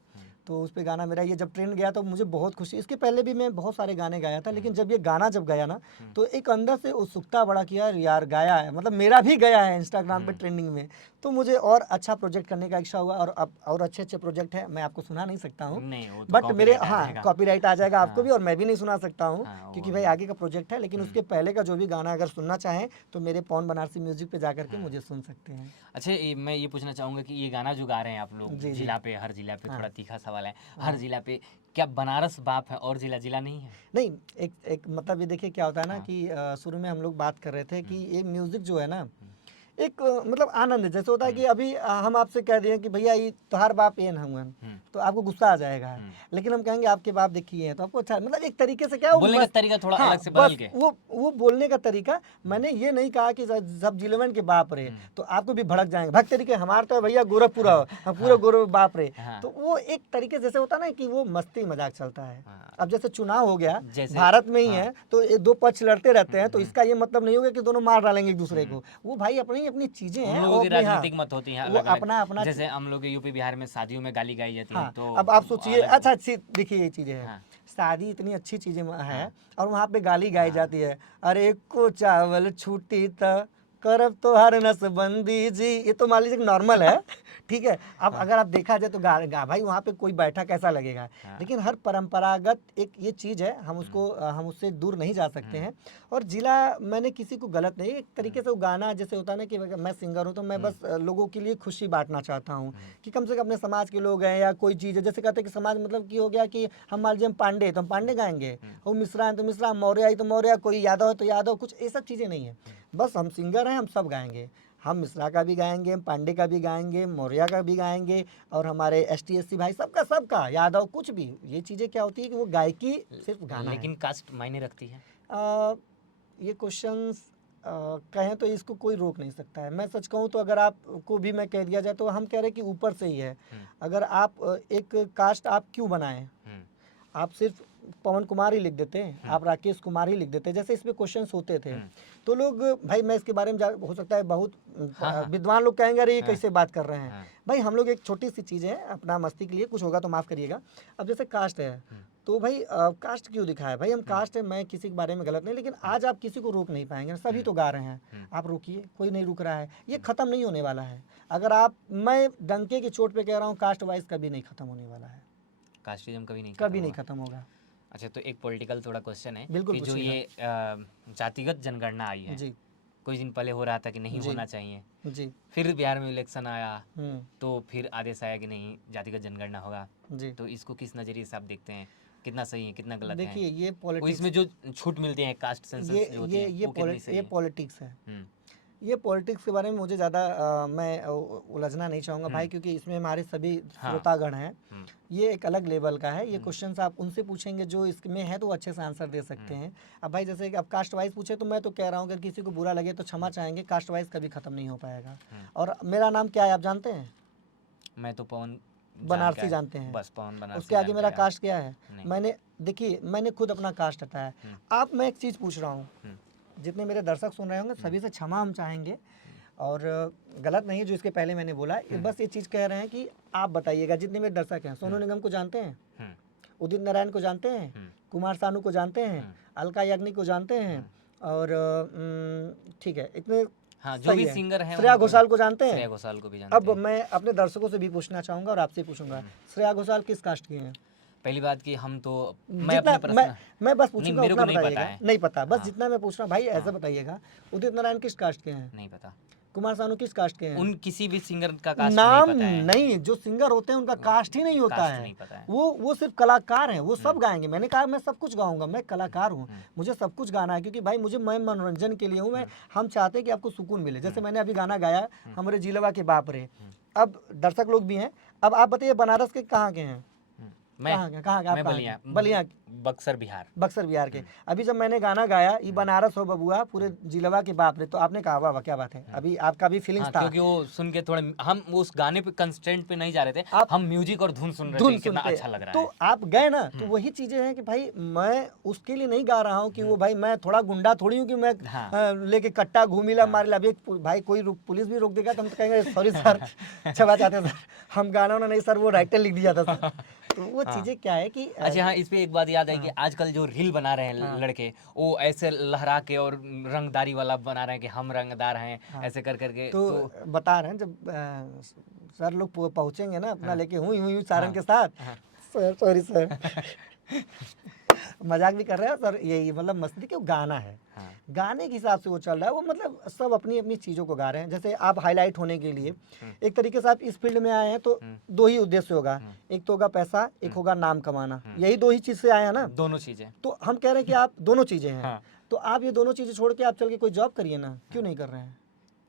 तो उस पे गाना मेरा ये जब ट्रेंड गया तो मुझे बहुत खुशी। इसके पहले भी मैं बहुत सारे गाने गाया था, लेकिन जब ये गाना जब गया ना तो एक अंदर से उत्सुकता बड़ा किया यार गाया है, मतलब मेरा भी गया है इंस्टाग्राम पे ट्रेंडिंग में, तो मुझे और अच्छा प्रोजेक्ट करने का इच्छा हुआ। और अब और अच्छे अच्छे प्रोजेक्ट है, मैं आपको सुना नहीं सकता हूँ, नहीं वो तो बट मेरे copyright आ जाएगा। कॉपीराइट आ जाएगा आपको भी, और मैं भी नहीं सुना सकता हूँ हाँ, क्योंकि वो भाई आगे का प्रोजेक्ट है। लेकिन उसके पहले का जो भी गाना अगर सुनना चाहें तो मेरे पवन बनारसी म्यूजिक पे जाकर के मुझे सुन सकते हैं। अच्छा मैं ये पूछना चाहूँगा कि ये गाना जो गा रहे हैं आप लोग जी, जी। जिला पे, हर जिला पे, हाँ। थोड़ा तीखा सवाल है, हर जिला पे क्या बनारस बाप है और जिला जिला नहीं है? नहीं, एक मतलब ये देखिए क्या होता है ना कि शुरू में हम लोग बात कर रहे थे कि ये म्यूजिक जो है ना एक मतलब आनंद है। जैसे होता है कि अभी हम आपसे कह दिए कि भैया ये तुम्हार बाप ये हुआ, तो आपको गुस्सा आ जाएगा, लेकिन हम कहेंगे आपके बाप देखिए हैं तो आपको अच्छा, मतलब एक तरीके से क्या वो बोलने का तरीका थोड़ा अलग से बदल बस के। वो बोलने का तरीका। मैंने ये नहीं कहा कि सब जिलेवन के बाप रहे तो आपको भी भड़क जाएंगे, भक्त तरीके हमारे तो भैया गोरखपुर हो, हम पूरा गोरख बाप रहे, हाँ। तो वो एक तरीके जैसे होता ना कि वो मस्ती मजाक चलता है। हाँ। अब जैसे चुनाव हो गया जैसे भारत में ही है, तो ये दो पक्ष लड़ते रहते हैं, तो इसका ये मतलब नहीं होगा कि दोनों मार डालेंगे एक दूसरे को। वो भाई अपनी अपनी चीजें हैं, हम वो लोगों की अपने राजनीतिक मत होती है वो अलग अलग, अपना अपना जैसे हम लोग के यूपी बिहार में शादियों में गाली गाई जाती है हाँ। तो अब आप सोचिए, अलग- अच्छा अच्छी देखिए ये चीजें हैं, हाँ। शादी इतनी अच्छी चीजें है और वहाँ पे गाली गाई जाती है, अरे को चावल छूटी त करब तो हर नसबंदी जी, ये तो मान लीजिए नॉर्मल है ठीक है। अब अगर आप देखा जाए तो भाई वहाँ पे कोई बैठा कैसा लगेगा, लेकिन हर परंपरागत एक ये चीज़ है, हम उसको हम उससे दूर नहीं जा सकते हैं। और जिला मैंने किसी को गलत नहीं, एक तरीके से वो गाना जैसे होता है ना कि मैं सिंगर हूँ तो मैं बस लोगों के लिए खुशी बांटना चाहता हूँ कि कम से कम अपने समाज के लोग हैं या कोई चीज़ है। जैसे कहते हैं कि समाज मतलब की हो गया कि हम मान लीजिए हम पांडे तो हम पांडे गाएंगे, वो मिश्रा है तो मिश्रा, मौर्य है तो मौर्य, कोई यादव है तो यादव, कुछ ये सब चीज़ें नहीं है। बस हम सिंगर हैं, हम सब गाएंगे, हम मिश्रा का भी गाएंगे, हम पांडे का भी गाएंगे, मौर्य का भी गाएंगे, और हमारे ST SC भाई सबका यादव, कुछ भी। ये चीज़ें क्या होती है कि वो गायकी सिर्फ गाना है। लेकिन कास्ट मायने रखती है। ये क्वेश्चंस कहें तो इसको कोई रोक नहीं सकता है। मैं सच कहूँ तो अगर आपको भी मैं कह दिया जाए तो हम कह रहे हैं कि ऊपर से ही है। अगर आप एक कास्ट आप क्यों बनाएं, आप सिर्फ पवन कुमार ही लिख देते हैं, आप राकेश कुमार ही लिख देते हैं, जैसे इसमें क्वेश्चंस होते थे तो लोग भाई, मैं इसके बारे में हो सकता है बहुत विद्वान लोग कहेंगे अरे ये कैसे बात कर रहे हैं। भाई हम लोग एक छोटी सी चीज़ है, अपना मस्ती के लिए कुछ होगा तो माफ़ करिएगा। अब जैसे कास्ट है तो भाई कास्ट क्यों दिखाया, भाई हम कास्ट है, मैं किसी के बारे में गलत नहीं, लेकिन आज आप किसी को रोक नहीं पाएंगे, सभी तो गा रहे हैं, आप रोकिए, कोई नहीं रुक रहा है, ये ख़त्म नहीं होने वाला है। अगर आप, मैं डंके की चोट पे कह रहा हूँ, कास्ट वाइज कभी नहीं ख़त्म होने वाला है, कास्टिज्म कभी नहीं कभी नहीं ख़त्म होगा। अच्छा तो एक पॉलिटिकल थोड़ा क्वेश्चन है बिल्कुल कि जो ये जातिगत जनगणना आई है जी, कुछ दिन पहले हो रहा था कि नहीं होना चाहिए, जी, फिर बिहार में इलेक्शन आया तो फिर आदेश आया कि नहीं जातिगत जनगणना होगा, जी। तो इसको किस नज़रिए से आप देखते हैं, कितना सही है कितना गलत है? देखिए ये वो पॉलिटिक्स, इसमें जो छूट मिलती है कास्ट सेंसस जो होती है वो कितनी सही ये है? पॉलिटिक्स है। ये पॉलिटिक्स के बारे में मुझे ज़्यादा मैं उलझना नहीं चाहूँगा भाई, क्योंकि इसमें हमारे सभी श्रोतागण हैं, ये एक अलग लेवल का है। ये क्वेश्चंस आप उनसे पूछेंगे जो इसमें है तो वो अच्छे से आंसर दे सकते हैं। अब भाई जैसे कि अब कास्ट वाइज पूछे तो मैं तो कह रहा हूँ कि किसी को बुरा लगे तो क्षमा चाहेंगे, कास्ट वाइज कभी ख़त्म नहीं हो पाएगा। और मेरा नाम क्या है आप जानते हैं? मैं तो पवन बनारसी जानते हैं, बस पवन बनारसी। उसके आगे मेरा कास्ट क्या है? नहीं। मैंने देखिए, मैंने खुद अपना कास्ट हटाया। आप, मैं एक चीज़ पूछ रहा हूँ, जितने मेरे दर्शक सुन रहे होंगे सभी से क्षमा हम चाहेंगे, और गलत नहीं है जो इसके पहले मैंने बोला, बस ये चीज़ कह रहे हैं कि आप बताइएगा, जितने मेरे दर्शक हैं, सोनू निगम को जानते हैं, उदित नारायण को जानते हैं, कुमार सानू को जानते हैं, अलका याग्निक को जानते हैं, और ठीक है इतने, हाँ, जो भी सिंगर हैं, श्रेया घोषाल को जानते हैं, श्रेया घोषाल को भी जानते अब मैं अपने दर्शकों से भी पूछना चाहूँगा और आपसे पूछूंगा, श्रेया घोषाल किस कास्ट की हैं? पहली बात कि हम तो मैं बस पूछूंगा, मेरे को उतना नहीं पता बताइएगा, है, नहीं पता, बस जितना मैं पूछ रहा हूँ भाई ऐसा बताइएगा। उदित नारायण किस कास्ट के हैं? नहीं पता। कुमार सानू किस कास्ट के हैं? उन किसी भी सिंगर का कास्ट नाम नहीं पता है। नहीं, जो सिंगर होते हैं उनका कास्ट ही नहीं होता कास्ट है, नहीं पता है। वो सिर्फ कलाकार हैं, वो सब गाएंगे। मैंने कहा मैं सब कुछ गाऊंगा, मैं कलाकार हूँ, मुझे सब कुछ गाना है, क्योंकि भाई मैं मनोरंजन के लिए हूँ। मैं, हम चाहते हैं कि आपको सुकून मिले। जैसे मैंने अभी गाना गाया हमारे जिलवा के बाप रे, अब दर्शक लोग भी हैं, अब आप बताइए बनारस के कहाँ के हैं? मैं बलिया, बक्सर बिहार, बक्सर बिहार के। अभी जब मैंने गाना गाया ये बनारस हो बबुआ पूरे जिलवा के बाप रे, तो आपने कहा वाह वाह क्या बात है, अभी आपका भी फीलिंग्स था, क्योंकि वो सुन के थोड़ा हम उस गाने पे कंस्टेंट पे नहीं जा रहे थे, हम म्यूजिक और धुन सुन रहे थे, कितना अच्छा लग रहा है। तो आप गए ना, तो वही चीजें हैं कि भाई मैं उसके लिए नहीं गा रहा हूँ कि वो भाई मैं थोड़ा गुंडा थोड़ी हूँ कि मैं लेके कट्टा घूमिला मार ला। अभी भाई कोई पुलिस भी रोक देगा तो हम तो कहेंगे सॉरी सर, क्षमा चाहते हैं सर, हम गाना नहीं सर, वो राइटर लिख दिया था सर। तो वो चीजें क्या है कि अच्छा हाँ, इस पे एक बात याद है कि आजकल जो रील बना रहे हैं लड़के, वो ऐसे लहरा के और रंगदारी वाला बना रहे हैं कि हम रंगदार हैं, ऐसे कर करके। तो बता रहे हैं जब सर लोग पहुंचेंगे ना अपना लेके हुई सारन के साथ, सॉरी सर मजाक भी कर रहे हैं सर, यही मतलब मस्ती कि वो गाना है, गाने के हिसाब से वो चल रहा है, वो मतलब सब अपनी अपनी चीज़ों को गा रहे हैं। जैसे आप हाईलाइट होने के लिए एक तरीके से आप इस फील्ड में आए हैं तो दो ही उद्देश्य होगा, एक तो होगा पैसा, एक होगा नाम कमाना, यही दो ही चीज़ से आए हैं ना, दोनों चीजें। तो हम कह रहे हैं कि आप दोनों चीज़ें हैं, तो आप ये दोनों चीज़ें छोड़ के आप चल के कोई जॉब करिए ना, क्यों नहीं कर रहे हैं?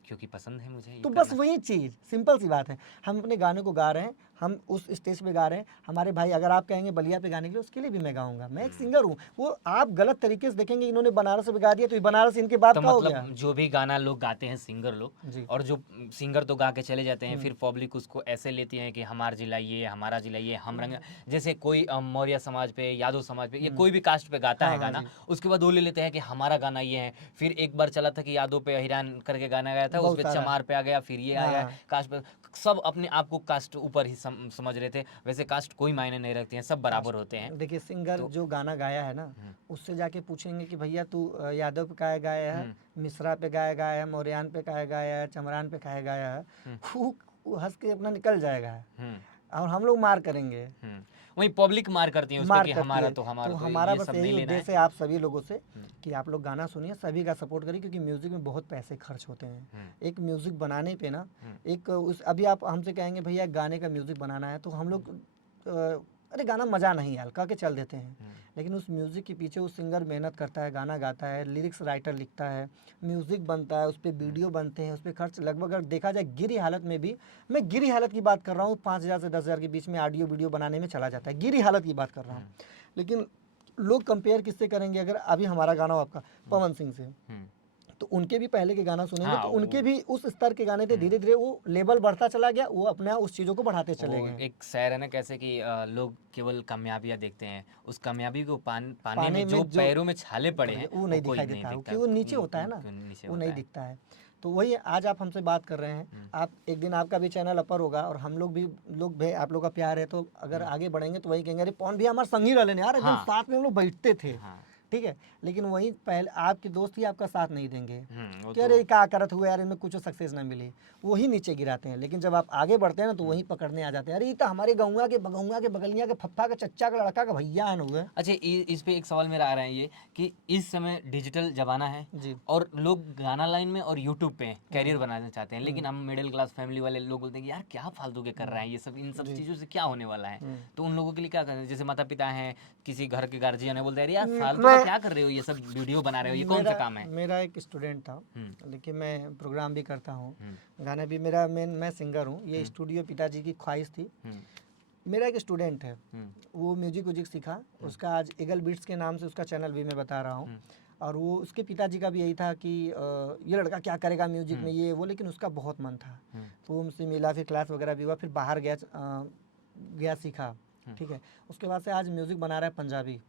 क्योंकि पसंद है मुझे ये तो करना। बस वही चीज़, सिंपल सी बात है, हम अपने गाने को गा रहे हैं, हम उस स्टेज पे गा रहे हैं। हमारे भाई अगर आप कहेंगे बलिया पे गाने के लिए, उसके लिए भी मैं गाऊंगा, मैं एक सिंगर हूँ। वो आप गलत तरीके से देखेंगे इन्होंने बनारस में गा दिया तो ये बनारस इनके बात तो का हो गया। मतलब जो भी गाना लोग गाते हैं सिंगर जी। लोग, और जो सिंगर तो गा के चले जाते हैं, फिर पब्लिक उसको ऐसे लेती है कि हमारा जिला ये, हमारा जिला ये, हम रंग, जैसे कोई मौर्य समाज पे, यादव समाज पे, या कोई भी कास्ट पे गाता है गाना, उसके बाद वो ले लेते हैं कि हमारा गाना ये है। फिर एक बार चला था कि यादव पे हिरान करके गाना गाया था, उस पे चमार पे आ गया, फिर ये आ गया कास्ट पे। सब अपने आप को कास्ट ऊपर ही समझ रहे थे, वैसे कास्ट कोई मायने नहीं रखती हैं, सब बराबर होते हैं। देखिए सिंगर जो गाना गाया है ना, उससे जाके पूछेंगे कि भैया तू यादव पे काहे गाया है, मिश्रा पे गाया है, मौर्यान पे काहे गाया है, चमरान पे काहे गाया है, वो हंस के अपना निकल जाएगा और हम लोग मार करेंगे। वही पब्लिक मार करती है उस पे कि हमारा तो हमारा, तो तो हमारा ये बस सब यही नहीं लेना है। उद्देश्य है आप सभी लोगों से कि आप लोग गाना सुनिए, सभी का सपोर्ट करिए, क्योंकि म्यूजिक में बहुत पैसे खर्च होते हैं। एक म्यूजिक बनाने पे ना, एक उस अभी आप हमसे कहेंगे भैया गाने का म्यूजिक बनाना है, तो हम लोग अरे गाना मज़ा नहीं यार कह के चल देते हैं, लेकिन उस म्यूज़िक के पीछे वो सिंगर मेहनत करता है, गाना गाता है, लिरिक्स राइटर लिखता है, म्यूज़िक बनता है, उस पर वीडियो बनते हैं, उस पर खर्च लगभग अगर देखा जाए गिरी हालत में भी, मैं गिरी हालत की बात कर रहा हूँ, 5,000 से 10,000 के बीच में ऑडियो वीडियो बनाने में चला जाता है, गिरी हालत की बात कर रहा हूँ। लेकिन लोग कंपेयर किससे करेंगे? अगर अभी हमारा गाना हो आपका पवन सिंह से, तो उनके भी पहले के गाना सुनेंगे तो उनके भी उस स्तर के गाने थे, धीरे धीरे वो लेवल बढ़ता चला गया, वो अपने उस चीज़ों को बढ़ाते चले गए। एक शायर है ना कैसे कि लोग केवल कामयाबियां देखते हैं, उस कामयाबी को पाने में जो पैरों में छाले पड़े हैं वो नहीं दिखाई देता, क्योंकि वो नीचे होता है ना, वो नहीं दिखता है। तो वही आज आप हमसे बात कर रहे हैं, आप एक दिन आपका भी चैनल अपर होगा और हम लोग भी आप लोग का प्यार है, तो अगर आगे बढ़ेंगे तो वही कहेंगे अरे पवन भैया हमारे संगी रहे यार, एकदम साथ में हम लोग बैठते थे, ठीक है। लेकिन वही पहले आपके दोस्त ही आपका साथ नहीं देंगे कि अरे क्या करत हुआ यार, इनमें कुछ सक्सेस ना मिली, वही नीचे गिराते हैं। लेकिन जब आप आगे बढ़ते हैं ना तो वही पकड़ने आ जाते हैं, अरे ये तो हमारे गौवा के बगलिया के फप्पा के चच्चा का लड़का का भैया है ना। अच्छा इस पे एक सवाल मेरा आ रहा है ये कि इस समय डिजिटल जमाना है जी, और लोग गाना लाइन में और यूट्यूब पे कैरियर बनाना चाहते हैं, लेकिन हम मिडिल क्लास फैमिली वाले लोग बोलते हैं कि यार क्या फालतू के कर रहा है ये सब, इन सब चीज़ों से क्या होने वाला है। तो उन लोगों के लिए क्या करना है? जैसे माता पिता हैं, किसी घर के गार्जियन है, बोलते हैं यार फालतू का क्या कर रहे हो, ये सब वीडियो बना रहे हो, ये कौन सा काम है? मेरा एक स्टूडेंट था, लेकिन मैं प्रोग्राम भी करता हूँ, गाना भी मेरा मैं सिंगर हूँ, ये स्टूडियो पिताजी की ख्वाहिश थी। मेरा एक स्टूडेंट है, वो म्यूजिक व्यूजिक सीखा, उसका आज ईगल बीट्स के नाम से उसका चैनल भी मैं बता रहा हूँ, और वो उसके पिताजी का भी यही था कि ये लड़का क्या करेगा म्यूजिक में ये वो, लेकिन उसका बहुत मन था, तो वो उनसे मिला, फिर क्लास वगैरह भी हुआ, फिर बाहर गया सीखा, ठीक है। उसके बाद से आज म्यूजिक बना रहा है पंजाबी,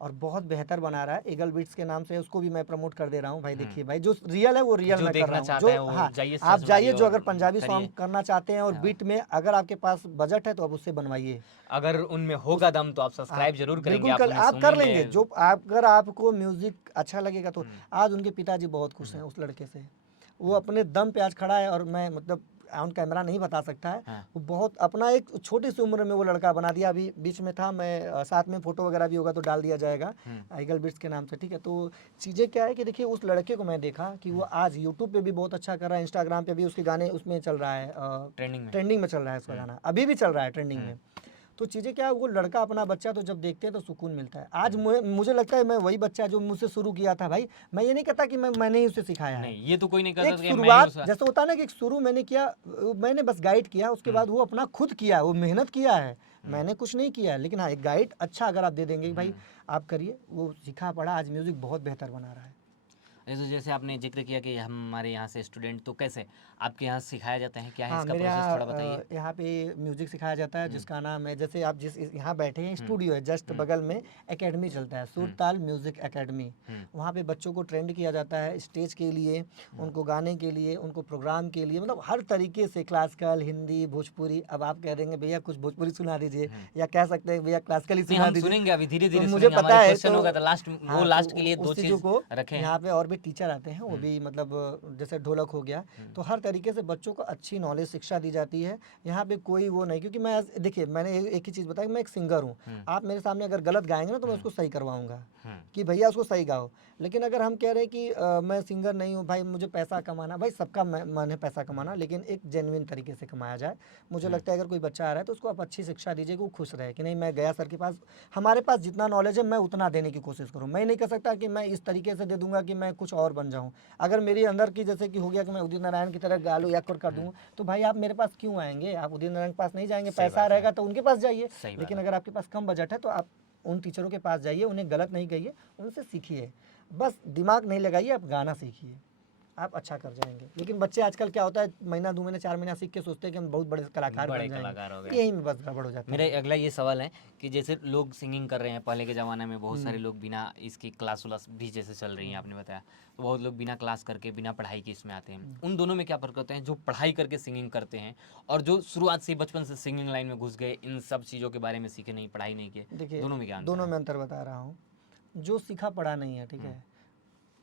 और बहुत बेहतर बना रहा है, ईगल बीट्स के नाम से, उसको भी मैं प्रमोट कर दे रहा हूँ भाई। देखिए भाई जो रियल है वो रियल मैं कर रहा हूँ, जो हाँ आप जाइए, जो अगर पंजाबी सॉन्ग करना चाहते हैं और बीट में अगर आपके पास बजट है तो आप उससे बनवाइए, अगर उनमें होगा दम तो आप सब्सक्राइब जरूर करेंगे, आप कर लेंगे। जो अगर आपको म्यूजिक अच्छा लगेगा तो आज उनके पिताजी बहुत खुश हैं उस लड़के से, वो अपने दम पे आज खड़ा है, और मैं मतलब ऑन कैमरा नहीं बता सकता है, वो बहुत अपना एक छोटी सी उम्र में वो लड़का बना दिया। अभी बीच में था, मैं साथ में फोटो वगैरह भी होगा तो डाल दिया जाएगा ईगल बीट्स के नाम से, ठीक है। तो चीज़ें क्या है कि देखिए उस लड़के को मैं देखा कि वो आज यूट्यूब पे भी बहुत अच्छा कर रहा है, इंस्टाग्राम पे भी उसके गाने उसमें चल रहा है, ट्रेंडिंग में चल रहा है उसका गाना, अभी भी चल रहा है ट्रेंडिंग में। तो चीज़ें क्या है, वो लड़का अपना बच्चा तो जब देखते हैं तो सुकून मिलता है। आज मुझे लगता है मैं वही बच्चा जो मुझसे शुरू किया था भाई, मैं ये नहीं कहता कि मैंने ही उसे सिखाया है, नहीं ये तो कोई नहीं कहता कि शुरुआत जैसे होता है ना कि शुरू मैंने किया, मैंने बस गाइड किया, उसके बाद वो अपना खुद किया, वो मेहनत किया है, मैंने कुछ नहीं किया है। लेकिन हाँ एक गाइड अच्छा अगर आप दे देंगे भाई आप करिए, वो सीखा पढ़ा, आज म्यूजिक बहुत बेहतर बना रहा है। ये तो जैसे आपने जिक्र किया कि हमारे यहाँ से स्टूडेंट, तो कैसे आपके यहाँ सिखाया जाता है, क्या है हाँ, इसका मेरे प्रोसेस, यहाँ थोड़ा बताइए। यहाँ पे म्यूजिक सिखाया जाता है जिसका नाम है, जैसे आप जिस यहाँ बैठे हैं स्टूडियो है, जस्ट बगल में एकेडमी चलता है, सुर ताल म्यूजिक एकेडमी। वहाँ पे बच्चों को ट्रेंड किया जाता है स्टेज के लिए, उनको गाने के लिए, उनको प्रोग्राम के लिए, मतलब हर तरीके से, क्लासिकल, हिंदी, भोजपुरी। अब आप कह देंगे भैया कुछ भोजपुरी सुना दीजिए, या कह सकते हैं भैया क्लासिकल ही नहीं, सुना हम दीजिए। सुनेंगे अभी, धीरे तो धीरे मुझे सुनेंगे, पता हमारे है, क्वेश्चन तो होगा तो लास्ट, हाँ, वो तो लास्ट के लिए दो उस चीज़ चीज़ों को रखे हैं। यहाँ पे और भी टीचर आते हैं, वो भी मतलब जैसे ढोलक हो गया, तो हर तरीके से बच्चों को अच्छी नॉलेज, शिक्षा दी जाती है। यहाँ पे कोई वो नहीं, क्योंकि मैं देखिए मैंने एक ही चीज़ बताया कि मैं एक सिंगर हूँ। आप मेरे सामने अगर गलत गाएंगे ना तो मैं उसको सही करवाऊंगा कि भैया उसको सही गाओ। लेकिन अगर हम कह रहे हैं कि मैं सिंगर नहीं हूँ भाई, मुझे पैसा कमाना, भाई सबका मन है पैसा कमाना, लेकिन एक जेन्युइन तरीके से कमाया जाए। मुझे लगता है अगर कोई बच्चा आ रहा है तो उसको आप अच्छी शिक्षा दीजिए कि वो खुश रहे, कि नहीं मैं गया सर के पास, हमारे पास जितना नॉलेज है मैं उतना देने की कोशिश करूँ। मैं नहीं कर सकता कि मैं इस तरीके से दे दूंगा कि मैं कुछ और बन जाऊँ। अगर मेरी अंदर की जैसे कि हो गया कि मैं उदित नारायण की तरह गालू या कर दूँ, तो भाई आप मेरे पास क्यों आएंगे? आप उदित नारायण के पास नहीं जाएंगे, पैसा रहेगा तो उनके पास जाइए। लेकिन अगर आपके पास कम बजट है तो आप उन टीचरों के पास जाइए, उन्हें गलत नहीं कहिए, उनसे सीखिए, बस दिमाग नहीं लगाइए, आप गाना सीखिए, आप अच्छा कर जाएंगे। लेकिन बच्चे आजकल क्या होता है, महीना 2 महीने 4 महीना सीख के सोचते हैं कि हम बहुत बड़े कलाकार बड़े बन कलाकार हो जाएंगे, गए। यही में बस गड़बड़ हो जाता है। मेरा अगला ये सवाल है कि जैसे लोग सिंगिंग कर रहे हैं, पहले के ज़माने में बहुत सारे लोग बिना इसकी क्लास व्लास भी जैसे चल रही हैं, आपने बताया, तो बहुत लोग बिना क्लास करके, बिना पढ़ाई के इसमें आते हैं। उन दोनों में क्या फ़र्क होता है, जो पढ़ाई करके सिंगिंग करते हैं और जो शुरुआत से बचपन से सिंगिंग लाइन में घुस गए, इन सब चीज़ों के बारे में सीखे नहीं, पढ़ाई नहीं किए, देखिए दोनों में क्या अंतर दोनों है? में अंतर बता रहा हूँ। जो सीखा पढ़ा नहीं है, ठीक है,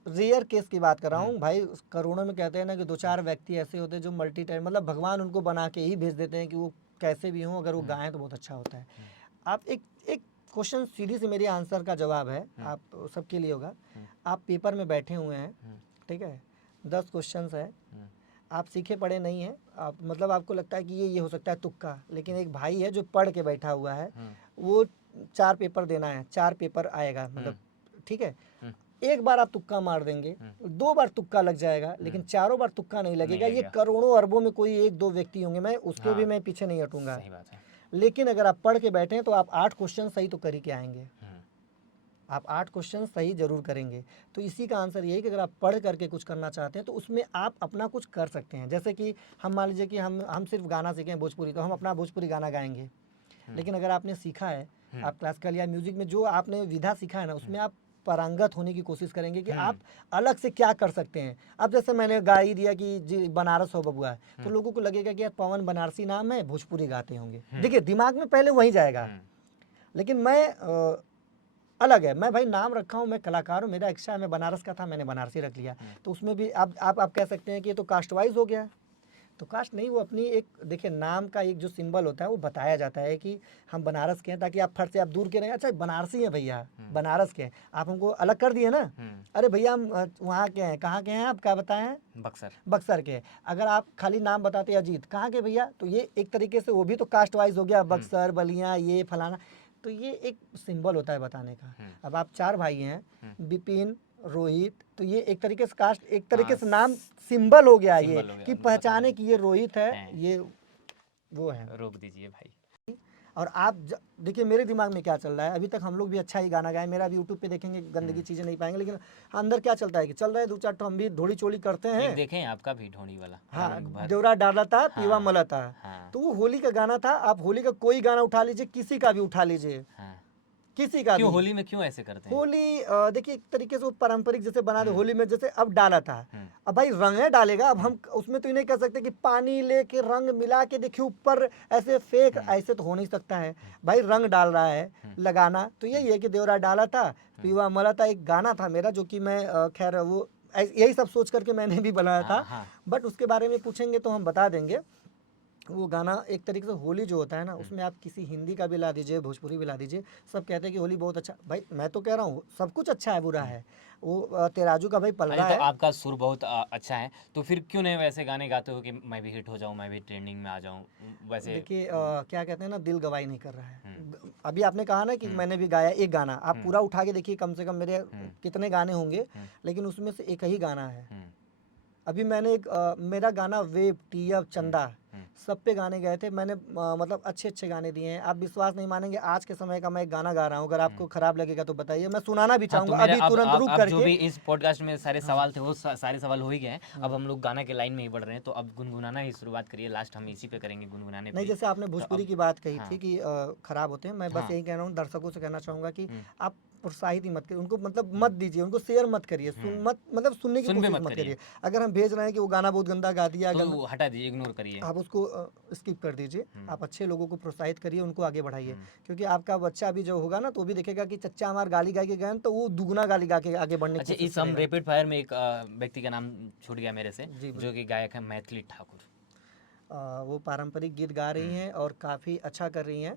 रेयर केस की बात कर रहा हूँ भाई, करोड़ों में कहते हैं ना कि 2-4 व्यक्ति ऐसे होते हैं जो मल्टी टैलेंट, मतलब भगवान उनको बना के ही भेज देते हैं कि वो कैसे भी हों, अगर वो गाएं तो बहुत अच्छा होता है। आप एक एक क्वेश्चन सीधी सी मेरी आंसर का जवाब है, आप सबके लिए होगा। आप पेपर में बैठे हुए हैं, ठीक है, 10 क्वेश्चन है, आप सीखे पढ़े नहीं हैं, आप मतलब आपको लगता है कि ये हो सकता है तुक्का, लेकिन एक भाई है जो पढ़ के बैठा हुआ है, वो 4 पेपर देना है, 4 पेपर आएगा, मतलब ठीक है, एक बार आप तुक्का मार देंगे, 2 बार तुक्का लग जाएगा, लेकिन चारों बार तुक्का नहीं लगेगा। ये करोड़ों अरबों में कोई 1-2 व्यक्ति होंगे, मैं उसके भी मैं पीछे नहीं हटूंगा। सही बात है। लेकिन अगर आप पढ़ के बैठे हैं तो आप 8 क्वेश्चन सही तो कर ही के आएंगे, आप 8 क्वेश्चन सही जरूर करेंगे। तो इसी का आंसर ये है कि अगर आप पढ़ करके कुछ करना चाहते हैं तो उसमें आप अपना कुछ कर सकते हैं। जैसे कि हम मान लीजिए कि हम सिर्फ गाना सीखें भोजपुरी, तो हम अपना भोजपुरी गाना गाएंगे। लेकिन अगर आपने सीखा है, आप क्लासिकल या म्यूजिक में जो आपने विधा सीखा है ना, उसमें आप पारंगत होने की कोशिश करेंगे कि आप अलग से क्या कर सकते हैं। अब जैसे मैंने गा ही दिया कि जी बनारस हो बबुआ है, तो लोगों को लगेगा कि यार पवन बनारसी नाम है, भोजपुरी गाते होंगे। देखिए दिमाग में पहले वही जाएगा। लेकिन मैं अलग है, मैं भाई नाम रखा हूँ, मैं कलाकार हूँ, मेरा इच्छा है, मैं बनारस का था, मैंने बनारसी रख लिया। तो उसमें भी आप कह सकते हैं कि ये तो कास्ट वाइज हो गया। तो कास्ट नहीं, वो अपनी एक, देखिए नाम का एक जो सिंबल होता है वो बताया जाता है कि हम बनारस के हैं, ताकि आप फट से आप दूर के रहें, अच्छा बनारसी हैं भैया, बनारस के हैं, आप हमको अलग कर दिए ना। अरे भैया हम वहाँ के हैं, कहाँ के हैं आप, क्या बताए हैं? बक्सर के। अगर आप खाली नाम बताते अजीत, कहाँ के भैया, तो ये एक तरीके से वो भी तो कास्ट वाइज हो गया, बक्सर, बलिया, ये फलाना। तो ये एक सिंबल होता है बताने का। अब आप 4 भाई हैं, विपिन, रोहित, तो ये एक तरीके से कास्ट, एक तरीके से नाम सिंबल हो गया ये, कि पहचाने कि ये रोहित है, ये वो है। रोक दीजिए भाई। और आप देखिए मेरे दिमाग में क्या चल रहा है, अभी तक हम लोग भी अच्छा ही गाना गाए, मेरा भी यूट्यूब पे देखेंगे, गंदगी चीज़ें नहीं पाएंगे, लेकिन अंदर क्या चलता है कि चल रहे हैं 2-4 हम भी ढोड़ी चोली करते हैं। देखें आपका भी ढोड़ी वाला, हाँ, देवरा डाला था, पीवा मला था। तो वो होली का गाना था। आप होली का कोई गाना उठा लीजिए, किसी का भी उठा लीजिए, किसी का भी। होली में क्यों ऐसे करते हैं? होली देखिए एक तरीके से वो पारंपरिक जैसे बना दे। होली में जैसे अब डाला था, अब भाई रंग है डालेगा, अब हम उसमें तो ये नहीं कह सकते कि पानी लेके रंग मिला के देखिए ऊपर ऐसे फेंक, ऐसे तो हो नहीं सकता है भाई। रंग डाल रहा है, लगाना तो यही है कि देवरा डाला था, पीवा मला था, एक गाना था मेरा जो कि मैं खैर वो यही सब सोच करके मैंने भी बनाया था, बट उसके बारे में पूछेंगे तो हम बता देंगे। वो गाना एक तरीके से होली जो होता है ना, उसमें आप किसी हिंदी का भी ला दीजिए, भोजपुरी भी ला दीजिए, सब कहते हैं कि होली बहुत अच्छा। भाई मैं तो कह रहा हूँ सब कुछ अच्छा है, बुरा है, वो तेराजू का भाई पलड़ा है। तो आपका सुर बहुत अच्छा है, तो फिर क्यों नहीं वैसे गाने गाते हो कि मैं भी हिट हो जाऊं, मैं भी ट्रेंडिंग में आ जाऊं? वैसे देखिए क्या कहते हैं ना, दिल गवाही नहीं कर रहा है। अभी आपने कहा ना कि मैंने भी गाया एक गाना, आप पूरा उठा के देखिए, कम से कम मेरे कितने गाने होंगे, लेकिन उसमें से एक ही गाना है। अभी मैंने एक मेरा गाना वेब, टीएफ, चंदा सब पे गाने गए थे मैंने, मतलब अच्छे अच्छे गाने दिए हैं। आप विश्वास नहीं मानेंगे, आज के समय का मैं एक गाना गा रहा हूँ, अगर आपको खराब लगेगा तो बताइए, मैं सुनाना भी हाँ, तो चाहूँगा मेरे अभी अब तुरंत रुक जो करके। भी इस पॉडकास्ट में सारे सवाल थे वो सारे सवाल हो ही गए हैं। अब हम लोग गाना के लाइन में ही बढ़ रहे हैं, तो अब गुनगुनाना ही शुरुआत करिए। लास्ट हम इसी पे करेंगे, गुनगुनाने पे नहीं, ही। जैसे आपने तो भोजपुरी अब की बात कही हाँ थी कि खराब होते हैं, मैं बस हाँ यही कह रहा हूँ, दर्शकों से कहना चाहूँगा कि हम्म, आप प्रोत्साहित ही मत करिए उनको, मतलब मत दीजिए उनको, शेयर मत करिए, सुन मत, मतलब सुनने की सुन भी कोशिश मत मत करिए। करिए। अगर हम भेज रहे हैं कि वो गाना बहुत गंदा गा दिया, तो गंदा, वो हटा दीजिए, इग्नोर करिए। आप उसको स्किप कर दीजिए। आप अच्छे लोगों को प्रोत्साहित करिए, उनको आगे बढ़ाइए, क्योंकि आपका बच्चा भी जो होगा ना, तो वो भी देखेगा कि चच्चा हमार गाली गा के गए हैं, तो वो दुगना गाली गा के आगे बढ़ने की अच्छा, कोशिश इस हम करेगा। रैपिड फायर में एक व्यक्ति का नाम छूट गया मेरे से, जी, जो कि गायक है मैथिली ठाकुर। वो पारंपरिक गीत गा रही हैं और काफ़ी अच्छा कर रही हैं,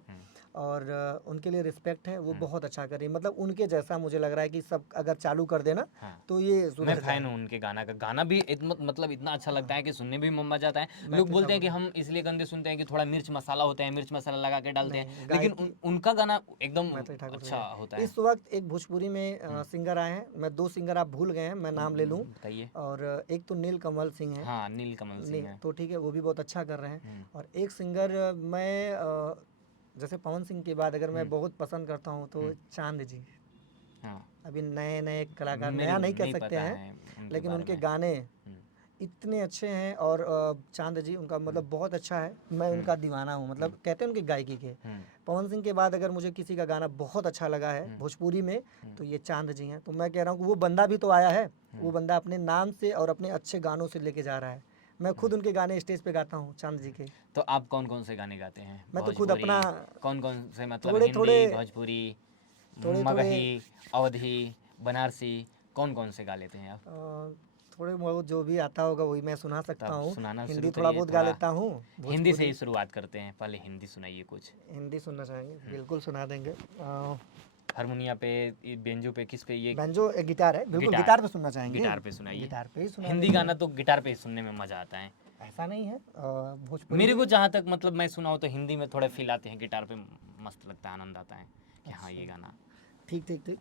और उनके लिए रिस्पेक्ट है, वो बहुत अच्छा कर रही है। मतलब उनके जैसा मुझे लग रहा है कि सब अगर चालू कर देना हाँ। तो ये मैं सुधर फैन जाए। हूँ उनके गाना का। गाना भी मतलब इतना अच्छा लगता है कि सुनने भी मन जाता है। लोग मैथिली बोलते हैं कि ठाकुर हम इसलिए गंदे सुनते हैं कि थोड़ा मिर्च मसाला होते हैं, मिर्च मसाला लगा के डालते हैं, नहीं, लेकिन गायकी उनका गाना एकदम मैथिली ठाकुर से अच्छा है। होता है। इस वक्त एक भोजपुरी में सिंगर आए हैं, मैं 2 सिंगर आप भूल गए हैं, मैं नाम ले लूँ, बताइए। और एक तो नील कमल सिंह है, हाँ, नील कमल सिंह है। तो ठीक है, वो भी बहुत अच्छा कर रहे हैं। और एक सिंगर मैं जैसे पवन सिंह के बाद अगर मैं बहुत पसंद करता हूँ तो चांद जी। हाँ, अभी नए नए कलाकार, मेरे नया को नहीं कह नहीं सकते पता हैं, है उनके लेकिन बारे उनके में। गाने इतने अच्छे हैं, और चांद जी उनका मतलब बहुत अच्छा है, मैं उनका दीवाना हूँ, मतलब कहते हैं उनकी गायकी के। पवन सिंह के बाद अगर मुझे किसी का गाना बहुत अच्छा लगा है भोजपुरी में, तो ये चांद जी हैं। तो मैं कह रहा हूँ कि वो बंदा भी तो आया है, वो बंदा अपने नाम से और अपने अच्छे गानों से लेके जा रहा है। मैं खुद उनके गाने स्टेज पे गाता हूँ, चांद जी के। तो आप कौन कौन से गाने गाते हैं? मैं तो खुद भोजपुरी अपना कौन कौन से, मतलब थोड़े थोड़े हिंदी, भोजपुरी, थोड़े मगही, अवधी, बनारसी, कौन कौन से गा लेते हैं आप? थोड़े बहुत जो भी आता होगा वही मैं सुना सकता तब हूँ। सुनाना शुरू हिंदी थोड़ा करिए। बहुत गा थोड़ा लेता हूँ, हिंदी से ही भोजपुरी शुरुआत करते हैं, पहले हिंदी सुनाइए कुछ। हिंदी सुनना चाहेंगे, बिल्कुल सुना देंगे। हारमोनिया पे, बेंजो पे, किस पे? ये बैंजो एक गिटार है, बिल्कुल गिटार गिटार पे सुनना चाहेंगे। गिटार पे सुनाइए। गिटार पे ही सुना हिंदी देंगे। गाना तो गिटार पे ही सुनने में मज़ा आता है। ऐसा नहीं है, भोजपुरी मेरे भी- को जहाँ तक मतलब मैं सुना हूँ तो हिंदी में थोड़े फील आते हैं, गिटार पे मस्त लगता है, आनंद आता है कि हाँ ये गाना। ठीक ठीक ठीक,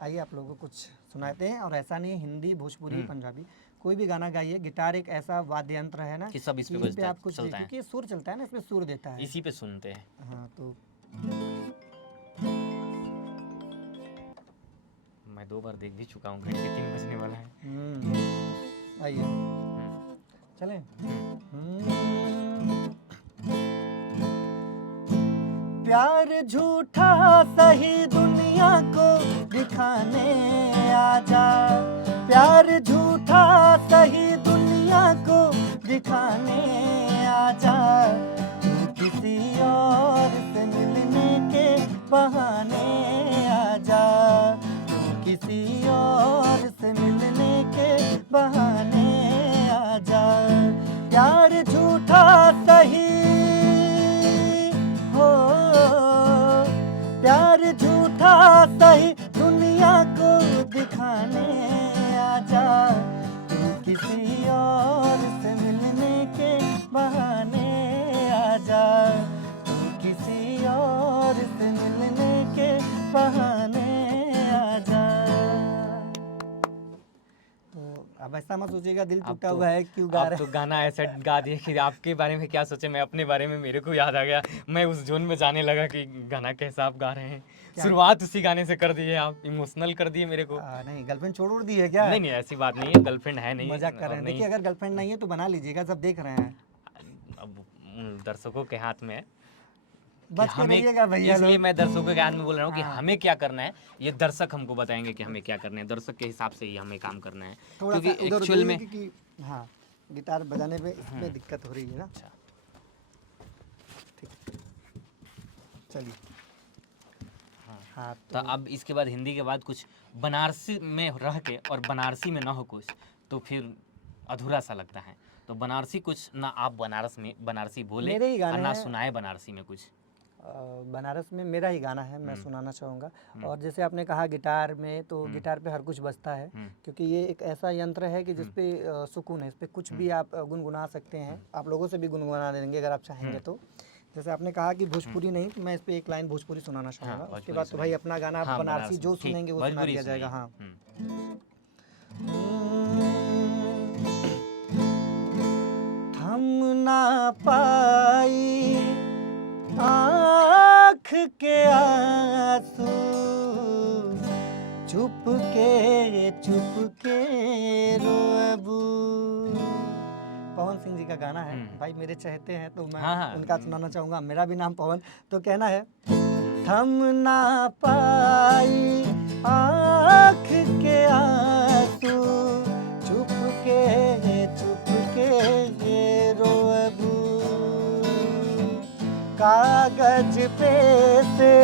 आइए आप लोगों को कुछ सुनाते हैं। और ऐसा नहीं है, हिंदी, भोजपुरी, पंजाबी, कोई भी गाना गाइए। गिटार एक ऐसा वाद्य यंत्र है ना कि सब इस पे कि बजता है, आप कुछ चलता है। क्योंकि ये सुर चलता है ना, इसमें सुर देता है। इसी पे सुनते हैं। हाँ, तो मैं 2 बार देख भी चुका हूँ, घंटे 3 बजने वाला है। आइए हम्म, चलें। प्यार झूठा सही दुनिया को दिखाने आजा, प्यार झूठा सही दुनिया को दिखाने आजा, तू किसी और से मिलने के बहाने आजा, तू किसी और से मिलने के बहाने आजा, प्यार झूठा सही हो, प्यार झूठा सही दुनिया को दिखाने आजा, तू किसी और से मिलने के बहाने आजा, तू किसी और से मिलने के बहाने आजा। तो अब ऐसा मत सोचिएगा दिल टूटा हुआ है क्यों गा आप रहे तो गाना ऐसा गा दिए कि आपके बारे में क्या सोचे, मैं अपने बारे में, मेरे को याद आ गया, मैं उस जोन में जाने लगा कि गाना कैसा आप गा रहे हैं। शुरुआत उसी गाने से कर दिए आप, इमोशनल कर दिए मेरे को। नहीं, गर्लफ्रेंड छोड़ उड़ दी है क्या? नहीं नहीं, ऐसी बात नहीं है, गर्लफ्रेंड है नहीं। मजाक कर रहे हैं। देखिए, अगर गर्लफ्रेंड नहीं है तो बना लीजिएगा, सब देख रहे हैं। अब दर्शकों के हाथ में है कि बच के रहिएगा भैया इसलिए लोग। मैं दर्शकों के ज्ञान में बोल रहा हूँ कि हाँ। हमें क्या करना है, ये दर्शक हमको बताएंगे कि हमें क्या करना है, दर्शक के हिसाब से ही हमें काम करना है। थोड़ा सा क्योंकि उधर एक्चुअल में क्योंकि हाँ, गिटार बजाने में इसमें दिक्कत हो रही है ना। अच्छा, ठीक, चलिए। हाँ, तो अब इसके बाद हिंदी के बाद कुछ बनारसी में रह के और बनारसी में ना हो कुछ, तो फिर अधूरा सा लगता है। तो बनारसी कुछ ना, आप बनारस में बनारसी बोले मेरे ही गाने और ना हैं। सुनाए बनारसी में कुछ। बनारस में मेरा ही गाना है, मैं सुनाना चाहूँगा। और जैसे आपने कहा गिटार में, तो गिटार पे हर कुछ बजता है, क्योंकि ये एक ऐसा यंत्र है कि जिसपे सुकून है, इस पे कुछ भी आप गुनगुना सकते हैं। आप लोगों से भी गुनगुना देंगे अगर आप चाहेंगे तो। जैसे आपने कहा कि भोजपुरी नहीं, तो मैं इस पे एक लाइन भोजपुरी सुनाना चाहूँगा। उसके भोजपुरी बाद तो भाई अपना गाना हाँ, बनारसी बनारसी, जो ठीक, सुनेंगे वो सुना भोजपुरी दिया जाएगा। सुनाइए। हाँ, पाई आँख के आंसू, चुप के रोबू। पवन सिंह जी का गाना है भाई, मेरे चहेते हैं तो मैं हाँ। उनका सुनाना चाहूँगा। मेरा भी नाम पवन। तो कहना है, थम ना पाई आँख के आंसू, चुप के रोबू। कागज पे से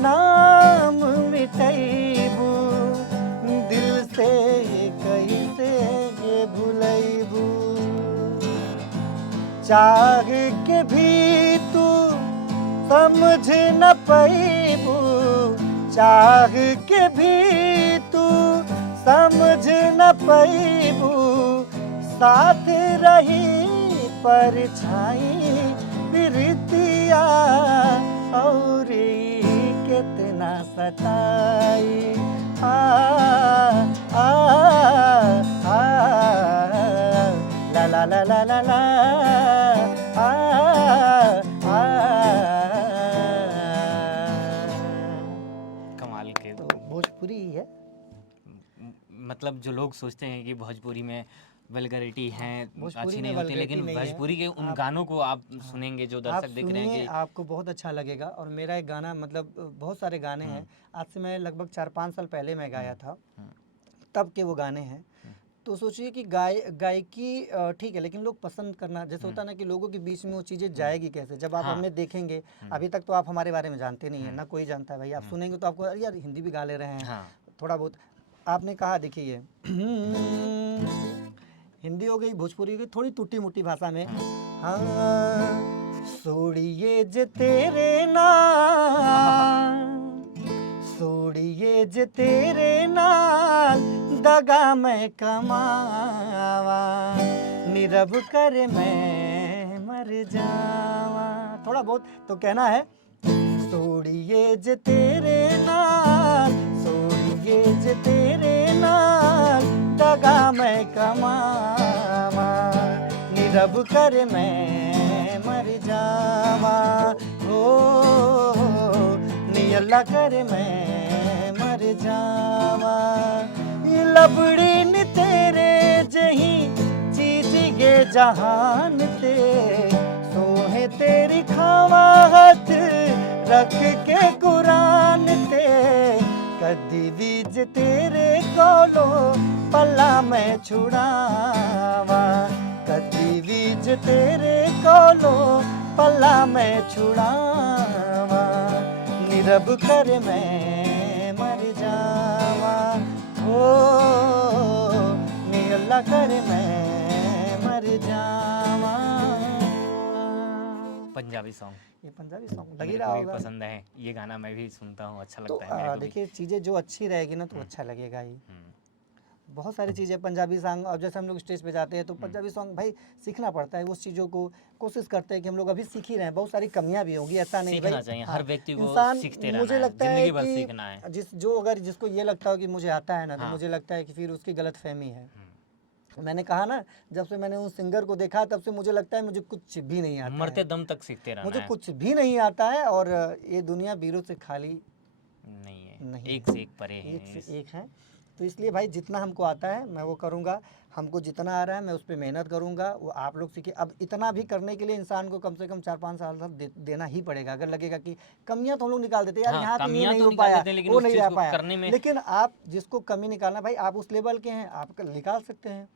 नाम मिटैबू, दिल से कैसे भुलैबू। चाह के भी तू समझ न पैबू, चाह के भी तू समझ न पैबू। साथ रही परछाई प्रीतिया, और कितना सताई। आ आ आ ला ला ला ला ला ला आ आ। कमाल के। तो भोजपुरी ही है। मतलब जो लोग सोचते हैं कि भोजपुरी में वल्गैरिटी है, भोजपुरी अच्छी में नहीं होती, वल्गैरिटी लेकिन नहीं है। भोजपुरी के उन गानों को आप सुनेंगे जो आप दर्शक देख रहे हैं सुनिए, कि आपको बहुत अच्छा लगेगा। और मेरा एक गाना, मतलब बहुत सारे गाने हैं, आज से मैं लगभग 4-5 साल पहले मैं गाया था, तब के वो गाने हैं। तो सोचिए कि गायकी ठीक है, लेकिन लोग पसंद करना, जैसे होता है ना कि लोगों के बीच में वो चीज़ें जाएगी कैसे, जब आप हमें देखेंगे। अभी तक तो आप हमारे बारे में जानते नहीं है, ना कोई जानता है भाई। आप सुनेंगे तो आपको, अरे यार हिंदी भी गा ले रहे हैं थोड़ा बहुत। आपने कहा, देखिए ये हिंदी हो गई, भोजपुरी हो गई, थोड़ी टूटी मुट्टी भाषा में। हाँ, सोड़िए जे तेरे नाल, सोड़िए जे तेरे नाल, दगा मैं कमावा, नीरव कर मैं मर जावा। थोड़ा बहुत तो कहना है, सोड़िए जे तेरे नाल, सोड़िए जे तेरे नाल, दगा मैं कमावा, नीरव कर मैं मर जावा। हो नियला कर मैं मर जावा। ये लबड़ी न तेरे जही चीज गे जहान ते, सोहे तेरी खावा हाथ रख के कुरान ते। कदी बीज तेरे कोलो पल्ला मैं छुड़ावा, कदी बीज तेरे कोलो पल्ला मैं छुड़ावा, नीरव कर मैं मर जावा। ओ नियला कर मैं मर जावा। पंजाबी सॉन्ग, ये पंजाबी सॉन्ग लग ही मेरे रहा को भी होगा। पसंद है, ये गाना मैं भी सुनता हूँ, अच्छा तो लगता है मेरे को भी। देखिए, चीज़ें जो अच्छी रहेगी ना तो अच्छा लगेगा ही। बहुत सारी चीज़ें पंजाबी सॉन्ग, और जैसे हम लोग स्टेज पे जाते हैं तो पंजाबी सॉन्ग भाई सीखना पड़ता है। उस चीज़ों को कोशिश करते हैं कि हम लोग अभी सीख ही रहे हैं। बहुत सारी कमियां भी होंगी, ऐसा नहीं सीखना भाई। चाहिए, हाँ, हर व्यक्ति को इंसान, सीखते रहना मुझे है, लगता है जिंदगी भर कि सीखना है। अगर जिसको ये लगता हो कि मुझे आता है ना, तो हाँ। मुझे लगता है कि फिर उसकी गलतफहमी है। मैंने कहा ना, जब से मैंने उस सिंगर को देखा तब से मुझे लगता है मुझे कुछ भी नहीं आता मरते है। दम तक सीखते रहना मुझे है। कुछ भी नहीं आता है, और ये दुनिया वीरों से खाली नहीं है, नहीं एक से एक परे है। एक से एक है। तो इसलिए भाई जितना हमको आता है मैं वो करूँगा, हमको जितना आ रहा है मैं उस पर मेहनत करूँगा, वो आप लोग सीखिए। अब इतना भी करने के लिए इंसान को कम से कम 4-5 साल तक देना ही पड़ेगा। अगर लगेगा कि कमियां तो हम लोग निकाल देते हैं, यार हाँ, यहाँ पे ये कमियां नहीं तो हो निकाल पाया, देते हैं, लेकिन वो उस नहीं चीज आ को पाया, करने में लेकिन आप जिसको कमी निकालना भाई, आप उस लेवल के हैं, आप निकाल सकते हैं।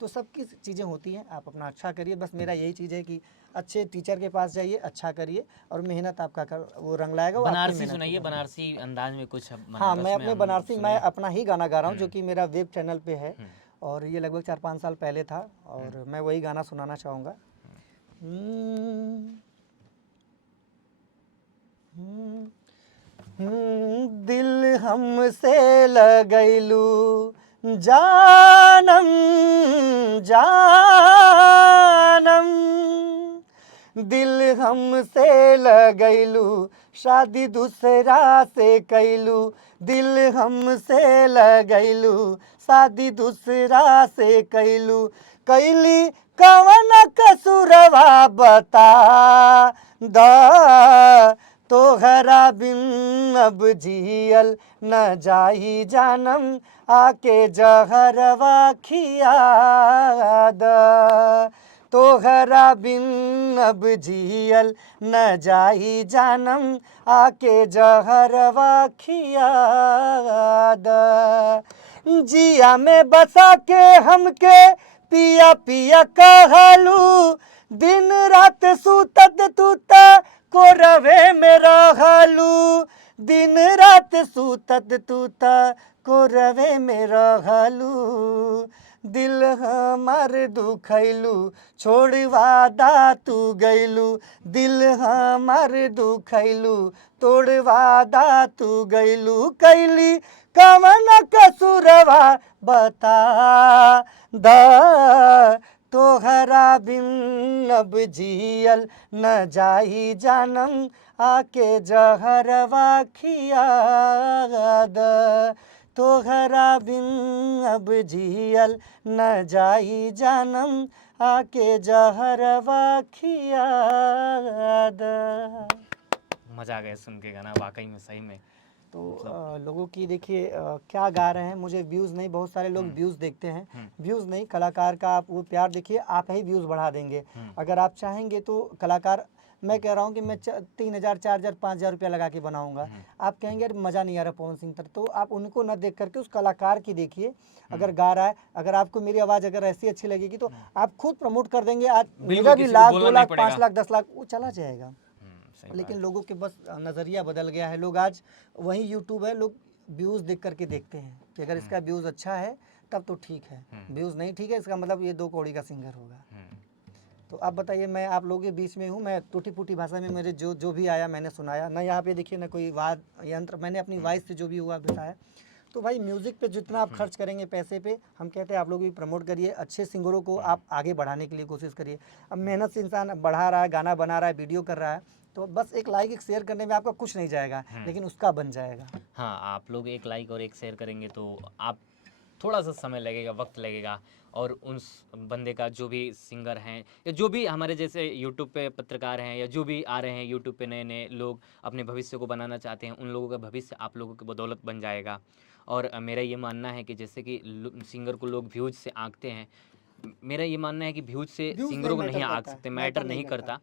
तो सबकी चीज़ें होती हैं, आप अपना अच्छा करिए। बस मेरा यही चीज़ है कि अच्छे टीचर के पास जाइए, अच्छा करिए, और मेहनत आपका वो रंग लाएगा। वो आपकी बनारसी मेहनत सुनाइए, को बनारसी अंदाज में कुछ। हाँ, बनारस मैं में अपने हम बनारसी, सुने। मैं अपना ही गाना गा रहा हूँ, जो कि मेरा वेब चैनल पे है, और ये लगभग 4-5 साल पहले था, और मैं वही गाना सुनाना चाहूँगा। दिल हमसे लगैलू जानम जानम, दिल हमसे लगैलू शादी दूसरा से कैलू दिल हमसे लगैलू, शादी दूसरा से कैलू कैली कवन कसुरवा बता द, तोहरा बिन अब जियल न जाई जानम, आके जहरवा खिया द, तोहरा बिन अब जियल न जाई जानम, आके जहरवा खिया द, जिया में बसा के हमके पिया पिया कहलू, दिन रात सूतत तूता कोरवे में रहलू, दिन रात सूतत तूता कोरवे में रहलू, दिल हमार दुखैलू छोड़वा दा तू गैलू, दिल हमार दुखैलू तोड़वा दा तू गैलू, कैली कवन कसुरवा बता द, तोहरा बिन अब जियल न जाई जानम, आके जहरवा खिया द, तोहरा बिन अब जियल न जाई जानम, आके जहरवा खिया द। मज़ा आ गया सुन के गाना, वाकई में सही में। तो लोगों की देखिए क्या गा रहे हैं, मुझे व्यूज़ नहीं, बहुत सारे लोग व्यूज़ देखते हैं, व्यूज़ नहीं, कलाकार का आप वो प्यार देखिए, आप ही व्यूज़ बढ़ा देंगे। अगर आप चाहेंगे तो कलाकार, मैं कह रहा हूँ कि मैं 3,000 4,000 5,000 रुपया लगा के बनाऊंगा, आप कहेंगे यार मज़ा नहीं आ रहा पवन सिंह तर, तो आप उनको न देख करके उस कलाकार की देखिए, अगर गा रहा है, अगर आपको मेरी आवाज़ अगर ऐसी अच्छी लगेगी तो आप खुद प्रमोट कर देंगे, आज मेरा भी किसी को लाख बोलना 2 नहीं लाख पड़ेगा। 5 लाख 10 लाख वो चला जाएगा। सही लेकिन बात। लोगों के बस नज़रिया बदल गया है, लोग आज वही यूट्यूब है, लोग व्यूज़ देख करके देखते हैं कि अगर इसका व्यूज़ अच्छा है तब तो ठीक है, व्यूज़ नहीं ठीक है इसका मतलब ये 2 कौड़ी का सिंगर होगा। तो आप बताइए, मैं आप लोगों के बीच में हूँ, मैं टूटी फूटी भाषा में मेरे जो भी आया मैंने सुनाया, ना यहाँ पे देखिए ना कोई वाद यंत्र, मैंने अपनी वॉइस से जो भी हुआ बताया। तो भाई म्यूज़िक पे जितना आप खर्च करेंगे पैसे पे, हम कहते हैं आप लोग भी प्रमोट करिए, अच्छे सिंगरों को आप आगे बढ़ाने के लिए कोशिश करिए। अब मेहनत से इंसान बढ़ा रहा है, गाना बना रहा है, वीडियो कर रहा है, तो बस एक लाइक एक शेयर करने में आपका कुछ नहीं जाएगा, लेकिन उसका बन जाएगा। हाँ, आप लोग एक लाइक और एक शेयर करेंगे तो आप थोड़ा सा समय लगेगा, वक्त लगेगा, और उस बंदे का जो भी सिंगर हैं या जो भी हमारे जैसे यूट्यूब पे पत्रकार हैं या जो भी आ रहे हैं यूट्यूब पे नए नए लोग अपने भविष्य को बनाना चाहते हैं, उन लोगों का भविष्य आप लोगों की बदौलत बन जाएगा। और मेरा ये मानना है कि जैसे कि सिंगर को लोग व्यूज से आंकते हैं, मेरा ये मानना है कि व्यूज से व्यूज़ सिंगरों को नहीं मैटर आंक करता है, सकते, मैटर नहीं करता।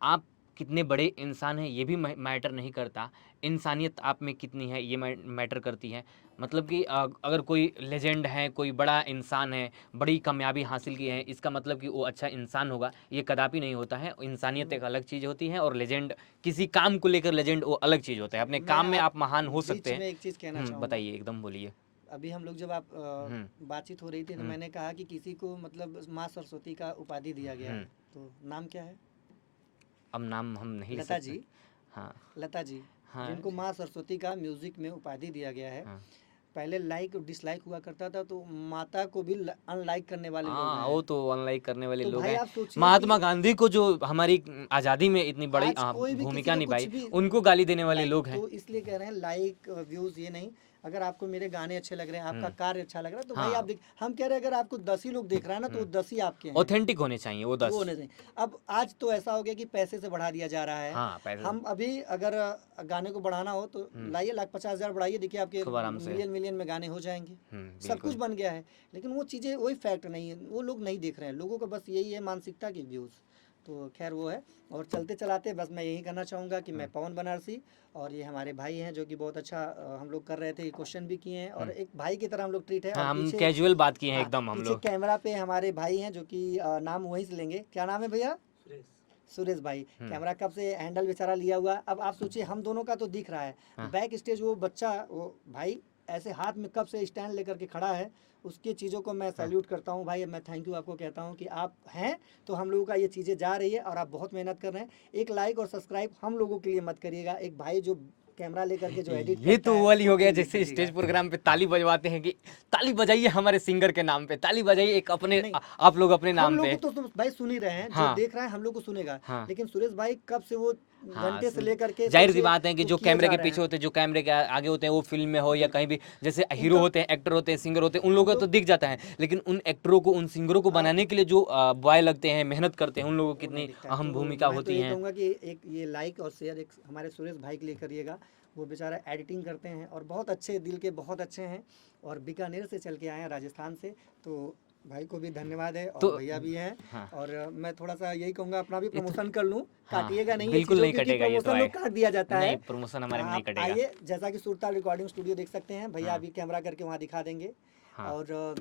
आप कितने बड़े इंसान हैं ये भी मैटर नहीं करता, इंसानियत आप में कितनी है ये मैटर करती है। मतलब कि अगर कोई लेजेंड है, कोई बड़ा इंसान है, बड़ी कामयाबी हासिल की है, इसका मतलब कि वो अच्छा इंसान होगा, ये कदापि नहीं होता है। इंसानियत एक अलग चीज़ होती है और लेजेंड, किसी काम को लेकर लेजेंड वो अलग चीज़ होता है। अपने काम में आप महान हो सकते बीच में हैं। एक चीज़ कहना चाहूँगा, बताइए, एकदम बोलिए। अभी हम लोग जब आप बातचीत हो रही थी तो मैंने कहा कि किसी को मतलब माँ सरस्वती का उपाधि दिया गया है, तो नाम क्या है? अब नाम हम नहीं ले लता सकते। जी, हाँ लता जी, हाँ जिनको माँ सरस्वती का म्यूजिक में उपाधि दिया गया है। हाँ पहले लाइक और डिसलाइक हुआ करता था, तो माता को भी अनलाइक करने वाले लोग हाँ, हैं। वो तो अनलाइक करने वाले तो लोग भाई हैं। आप सोचिए महात्मा कि गांधी को जो हमारी आज़ादी में इतनी बड़ी आज कोई भी किसी भूमिका को निभाई, कुछ भी उनको गाली देने वाले लाइक, लोग हैं। तो इसलिए कह रहे हैं लाइक व्यूज ये नहीं। अगर आपको मेरे गाने अच्छे लग रहे हैं, आपका कार्य अच्छा लग रहा है, तो भाई हाँ। आप देख, हम कह रहे हैं अगर आपको 10 ही लोग देख रहा है ना, तो वो 10 ही आपके हैं, ऑथेंटिक होने चाहिए वो 10। वो नहीं। अब आज तो ऐसा हो गया कि पैसे से बढ़ा दिया जा रहा है। हाँ, पैसे हम अभी अगर गाने को बढ़ाना हो तो लाइए 1,50,000 बढ़ाइए, देखिए आपके खूब आराम से। मिलियन में गाने हो जाएंगे। सब बिल्कुल। कुछ बन गया है, लेकिन वो चीज़ें वही फैक्ट नहीं है, वो लोग नहीं देख रहे हैं, लोगों का बस यही है मानसिकता की व्यूज़। तो खैर वो है। और चलते चलाते बस मैं यही कहना चाहूँगा कि मैं पवन बनारसी, और ये हमारे भाई हैं जो कि बहुत अच्छा हम लोग कर रहे थे, क्वेश्चन भी किए हैं, और एक भाई की तरह हम लोग ट्रीट है। हाँ, और हम पीछे कैजुअल बात किए हैं हाँ, एकदम हम पीछे लोग। कैमरा पे हमारे भाई हैं जो कि नाम वहीं से लेंगे, क्या नाम है भैया? सुरेश भाई। कैमरा कब से हैंडल बेचारा लिया हुआ। अब आप सोचिए हम दोनों का तो दिख रहा है, बैक स्टेज वो बच्चा, वो भाई ऐसे हाथ में कब से स्टैंड लेकर के खड़ा है, उसकी चीज़ों को मैं सैल्यूट करता हूँ भाई। मैं थैंक यू आपको कहता हूँ कि आप हैं तो हम लोगों का ये चीज़ें जा रही है, और आप बहुत मेहनत कर रहे हैं। एक लाइक और सब्सक्राइब हम लोगों के लिए मत करिएगा, एक भाई जो कैमरा लेकर के जो एडिट ये करता तो है, वो वाली हो उसके गया लिए जैसे कीजिएगा। स्टेज प्रोग्राम पे ताली बजवाते हैं कि ताली बजाइए हमारे सिंगर के नाम पे, ताली बजाइए एक अपने नहीं, आप लोग अपने हम नाम लोग पे। को तो भाई सुन ही रहे हैं, जो हाँ। देख रहा है हम लोग को सुनेगा। हाँ। लेकिन सुरेश भाई कब से वो हाँ, घंटे से लेकर के जाहिर सी सोचिए बात है कि वो जो किए कैमरे जा के रहे पीछे हैं। होते हैं, जो कैमरे के आगे होते हैं, वो फिल्म में हो या कहीं भी, जैसे हीरो उनका होते हैं, एक्टर होते हैं, सिंगर होते हैं, उन लोगों का तो दिख जाता है, लेकिन उन एक्टरों को, उन सिंगरों को आप बनाने के लिए जो बॉय लगते हैं, मेहनत करते हैं, उन लोगों की वो नहीं कितनी दिखता है। अहम तो भूमिका मैं तो होती ये है। कहूँगा कि एक ये लाइक और शेयर एक हमारे सुरेश भाई के लिए करिएगा। वो बेचारा एडिटिंग करते हैं और बहुत अच्छे दिल के, बहुत अच्छे हैं और बीकानेर से चल के आए हैं, राजस्थान से। तो भाई को भी धन्यवाद है और तो भैया भी हैं। हाँ, और मैं थोड़ा सा यही कहूँगा, अपना भी ये तो प्रमोशन कर लूँ, हाँ, काटिएगा नहीं ये बिल्कुल चीज़ों, नहीं क्योंकि कटेगा ये तो प्रमोशन आए, लोग काट दिया जाता है। नहीं, प्रमोशन हमारे में नहीं कटेगा। आइए, जैसा कि सुरताल रिकॉर्डिंग स्टूडियो देख सकते हैं, भैया हाँ, अभी कैमरा करके वहाँ दिखा देंगे। हाँ, और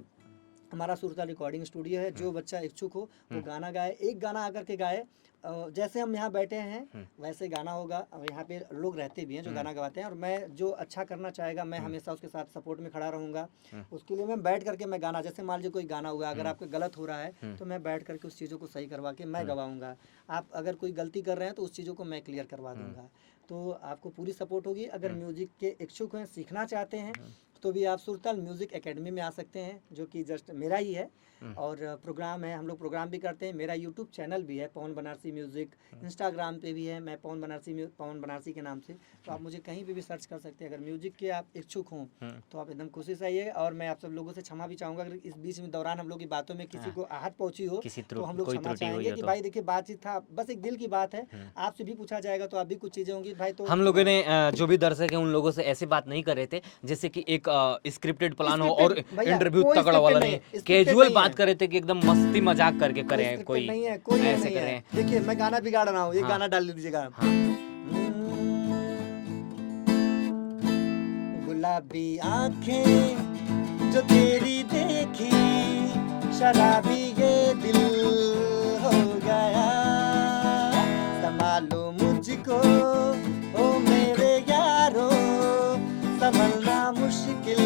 हमारा सुरताल रिकॉर्डिंग स्टूडियो है। जो बच्चा इच्छुक हो वो गाना गाए, एक गाना आकर के गाए। जैसे हम यहाँ बैठे हैं वैसे गाना होगा। और यहाँ पे लोग रहते भी हैं जो गाना गवाते हैं, और मैं जो अच्छा करना चाहेगा मैं हमेशा उसके साथ सपोर्ट में खड़ा रहूँगा। उसके लिए मैं बैठ करके मैं गाना, जैसे मान लीजिए कोई गाना हुआ, अगर आपका गलत हो रहा है तो मैं बैठ करके उस चीज़ों को सही करवा के मैं गवाऊँगा। आप अगर कोई गलती कर रहे हैं तो उस चीज़ों को मैं क्लियर करवा दूँगा। तो आपको पूरी सपोर्ट होगी। अगर म्यूज़िक के इच्छुक हैं, सीखना चाहते हैं, तो भी आप सुरताल म्यूज़िक एकेडमी में आ सकते हैं, जो कि जस्ट मेरा ही है। और प्रोग्राम है, हम लोग प्रोग्राम भी करते हैं। मेरा यूट्यूब चैनल भी है पवन बनारसी म्यूज़िक, इंस्टाग्राम पे भी है, मैं पवन बनारसी के नाम से। तो आप मुझे कहीं पे भी सर्च कर सकते हैं। अगर म्यूज़िक के आप इच्छुक हों तो आप एकदम खुशी से आइए। और मैं आप सब लोगों से क्षमा भी चाहूँगा अगर इस बीच में दौरान हम लोग की बातों में किसी को आहत पहुँची हो, किसी तो हम लोग कोई क्षमा त्रुटि हुई चाहेंगे हो कि तो भाई देखिए बातचीत था, बस एक दिल की बात है। आपसे भी पूछा जाएगा तो आप भी कुछ चीज़ें होंगी भाई। तो हम लोगों ने जो भी दर्शक हैं उन लोगों से ऐसी बात नहीं कर रहे थे जैसे कि एक स्क्रिप्टेड प्लान हो और स्क्रिप्टेड भैया, इंटरव्यू कोई तगड़ा वाला स्क्रिप्टेड नहीं नहीं, है, स्क्रिप्टेड कैजुअल नहीं है, बात कर रहे थे कि एकदम मस्ती मजाक करके कोई करें, स्क्रिप्टेड कोई नहीं है, कोई ये ऐसे नहीं कर है। रहे हैं। देखिए मैं गाना बिगाड़ रहा हूँ, ये हाँ, गाना डाल दीजिएगा। हाँ, गुलाबी आंखें जो तेरी देखी, शराबी ये दिल हो गया। संभालो मुझको ओ मेरे यारो, संभलना मुश्किल।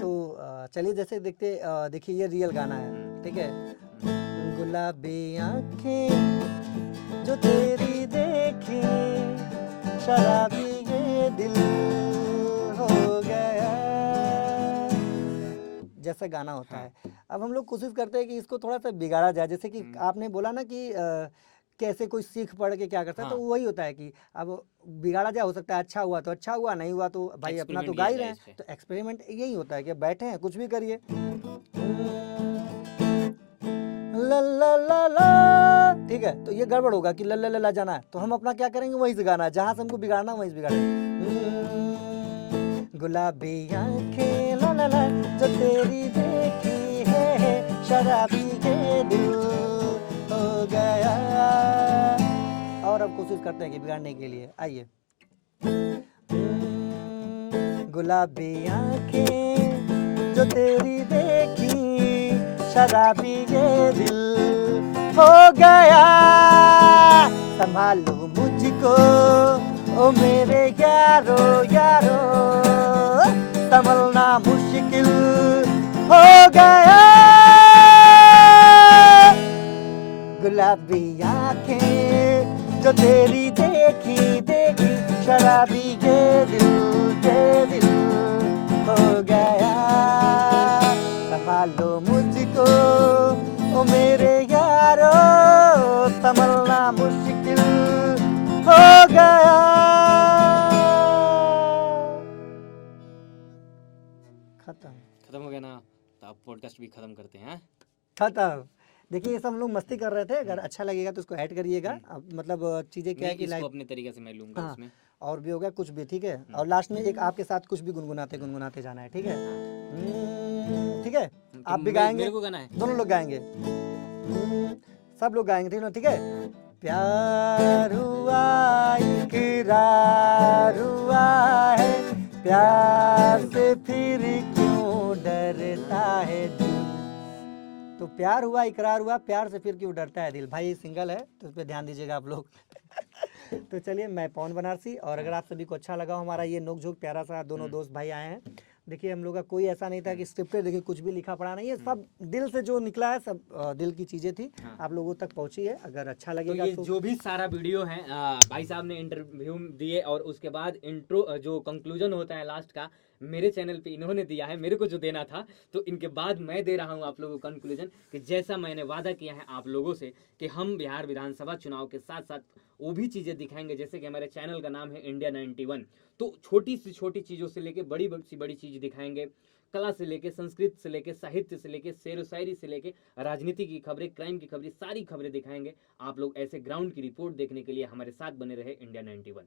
तो चलिए जैसे देखिए ये रियल गाना है, ठीक है। गुलाबी आंखें जो तेरी देखी, शराबी ये दिल हो गया, जैसा गाना होता है। अब हम लोग कोशिश करते हैं कि इसको थोड़ा सा बिगाड़ा जाए। जैसे कि आपने बोला ना कि कैसे कोई सीख पढ़ के क्या करता है, तो वही होता है कि अब बिगाड़ा जाए। हो सकता है अच्छा हुआ तो अच्छा हुआ, नहीं हुआ तो भाई अपना तो एक्सपेरिमेंट गा किया ही जाए रहे हैं। इस पे। तो एक्सपेरिमेंट यही होता है कि बैठे हैं कुछ भी करिए। ला ला ला ला, ठीक है। तो ये गड़बड़ होगा कि ला ला ला ला जाना है, तो हम अपना क्या करेंगे, वहीं से गाना है। जहाँ से हमको बिगाड़ना वहीं से बिगाड़ेंगे। गुलाबी आंखें ला ला ला जो तेरी देखी है, शराबी ये दिल हो गया। और अब कोशिश करते हैं कि बिगाड़ने के लिए, आइए। गुलाबी आंखें जो तेरी देखी, शराबी ये दिल हो गया। संभालो मुझको ओ मेरे यारो यारो, संभलना मुश्किल हो गया। गुलाबी आंखें जो तेरी देखी देखी, शराबी ये दिल हो गया। संभालो मुझको ओ मेरे यारो, संभलना मुश्किल हो गया। खत्म हो गया ना, तो आप पॉडकास्ट भी खत्म करते हैं। खत्म। देखिए ये सब हम लोग मस्ती कर रहे थे, अगर अच्छा लगेगा तो इसको ऐड करिएगा। अब मतलब चीज़ें क्या है कि इसको लाइक, अपने तरीके से मैं लूंगा हाँ, उसमें। और भी होगा कुछ भी, ठीक है। और लास्ट में एक आपके साथ कुछ भी गुनगुनाते गुनगुनाते जाना है, ठीक है। ठीक है, तो आप भी गाएंगे, मेरे को गाना है। दोनों लोग गाएंगे। सब लोग गाएंगे, ठीक है ना, ठीक है। प्यार हुआ इकरार हुआ है, प्यार से फिर क्यों डरता है दिल। तो प्यार हुआ इकरार हुआ, प्यार से फिर क्यों डरता है दिल। भाई सिंगल है तो उस पर ध्यान दीजिएगा आप लोग। तो चलिए, मैं पवन बनारसी, और अगर आप सभी को अच्छा लगा हो हमारा ये नोक झोंक प्यारा सा, दोनों दोस्त भाई आए हैं, देखिए हम लोग का कोई ऐसा नहीं था कि स्क्रिप्टेड, देखिए कुछ भी लिखा पड़ा नहीं है, सब दिल से जो निकला है, सब दिल की चीज़ें थी, हाँ। आप लोगों तक पहुंची है। अगर अच्छा तो लगेगा ये तो जो भी सारा वीडियो है भाई साहब ने इंटरव्यू दिए और उसके बाद इंट्रो जो कंक्लूजन होता है लास्ट का मेरे चैनल पे इन्होंने दिया है, मेरे को जो देना था, तो इनके बाद मैं दे रहा हूँ आप लोगों को कंक्लूजन कि जैसा मैंने वादा किया है आप लोगों से कि हम बिहार विधानसभा चुनाव के साथ साथ वो भी चीज़ें दिखाएंगे, जैसे कि हमारे चैनल का नाम है इंडिया 91, तो छोटी सी छोटी चीज़ों से लेके बड़ी सी बड़ी चीज़ दिखाएंगे, कला से लेके, संस्कृत से लेके, साहित्य से लेके, शेर व शायरी से लेके, राजनीति की खबरें, क्राइम की खबरें, सारी खबरें दिखाएंगे। आप लोग ऐसे ग्राउंड की रिपोर्ट देखने के लिए हमारे साथ बने रहे इंडिया 91।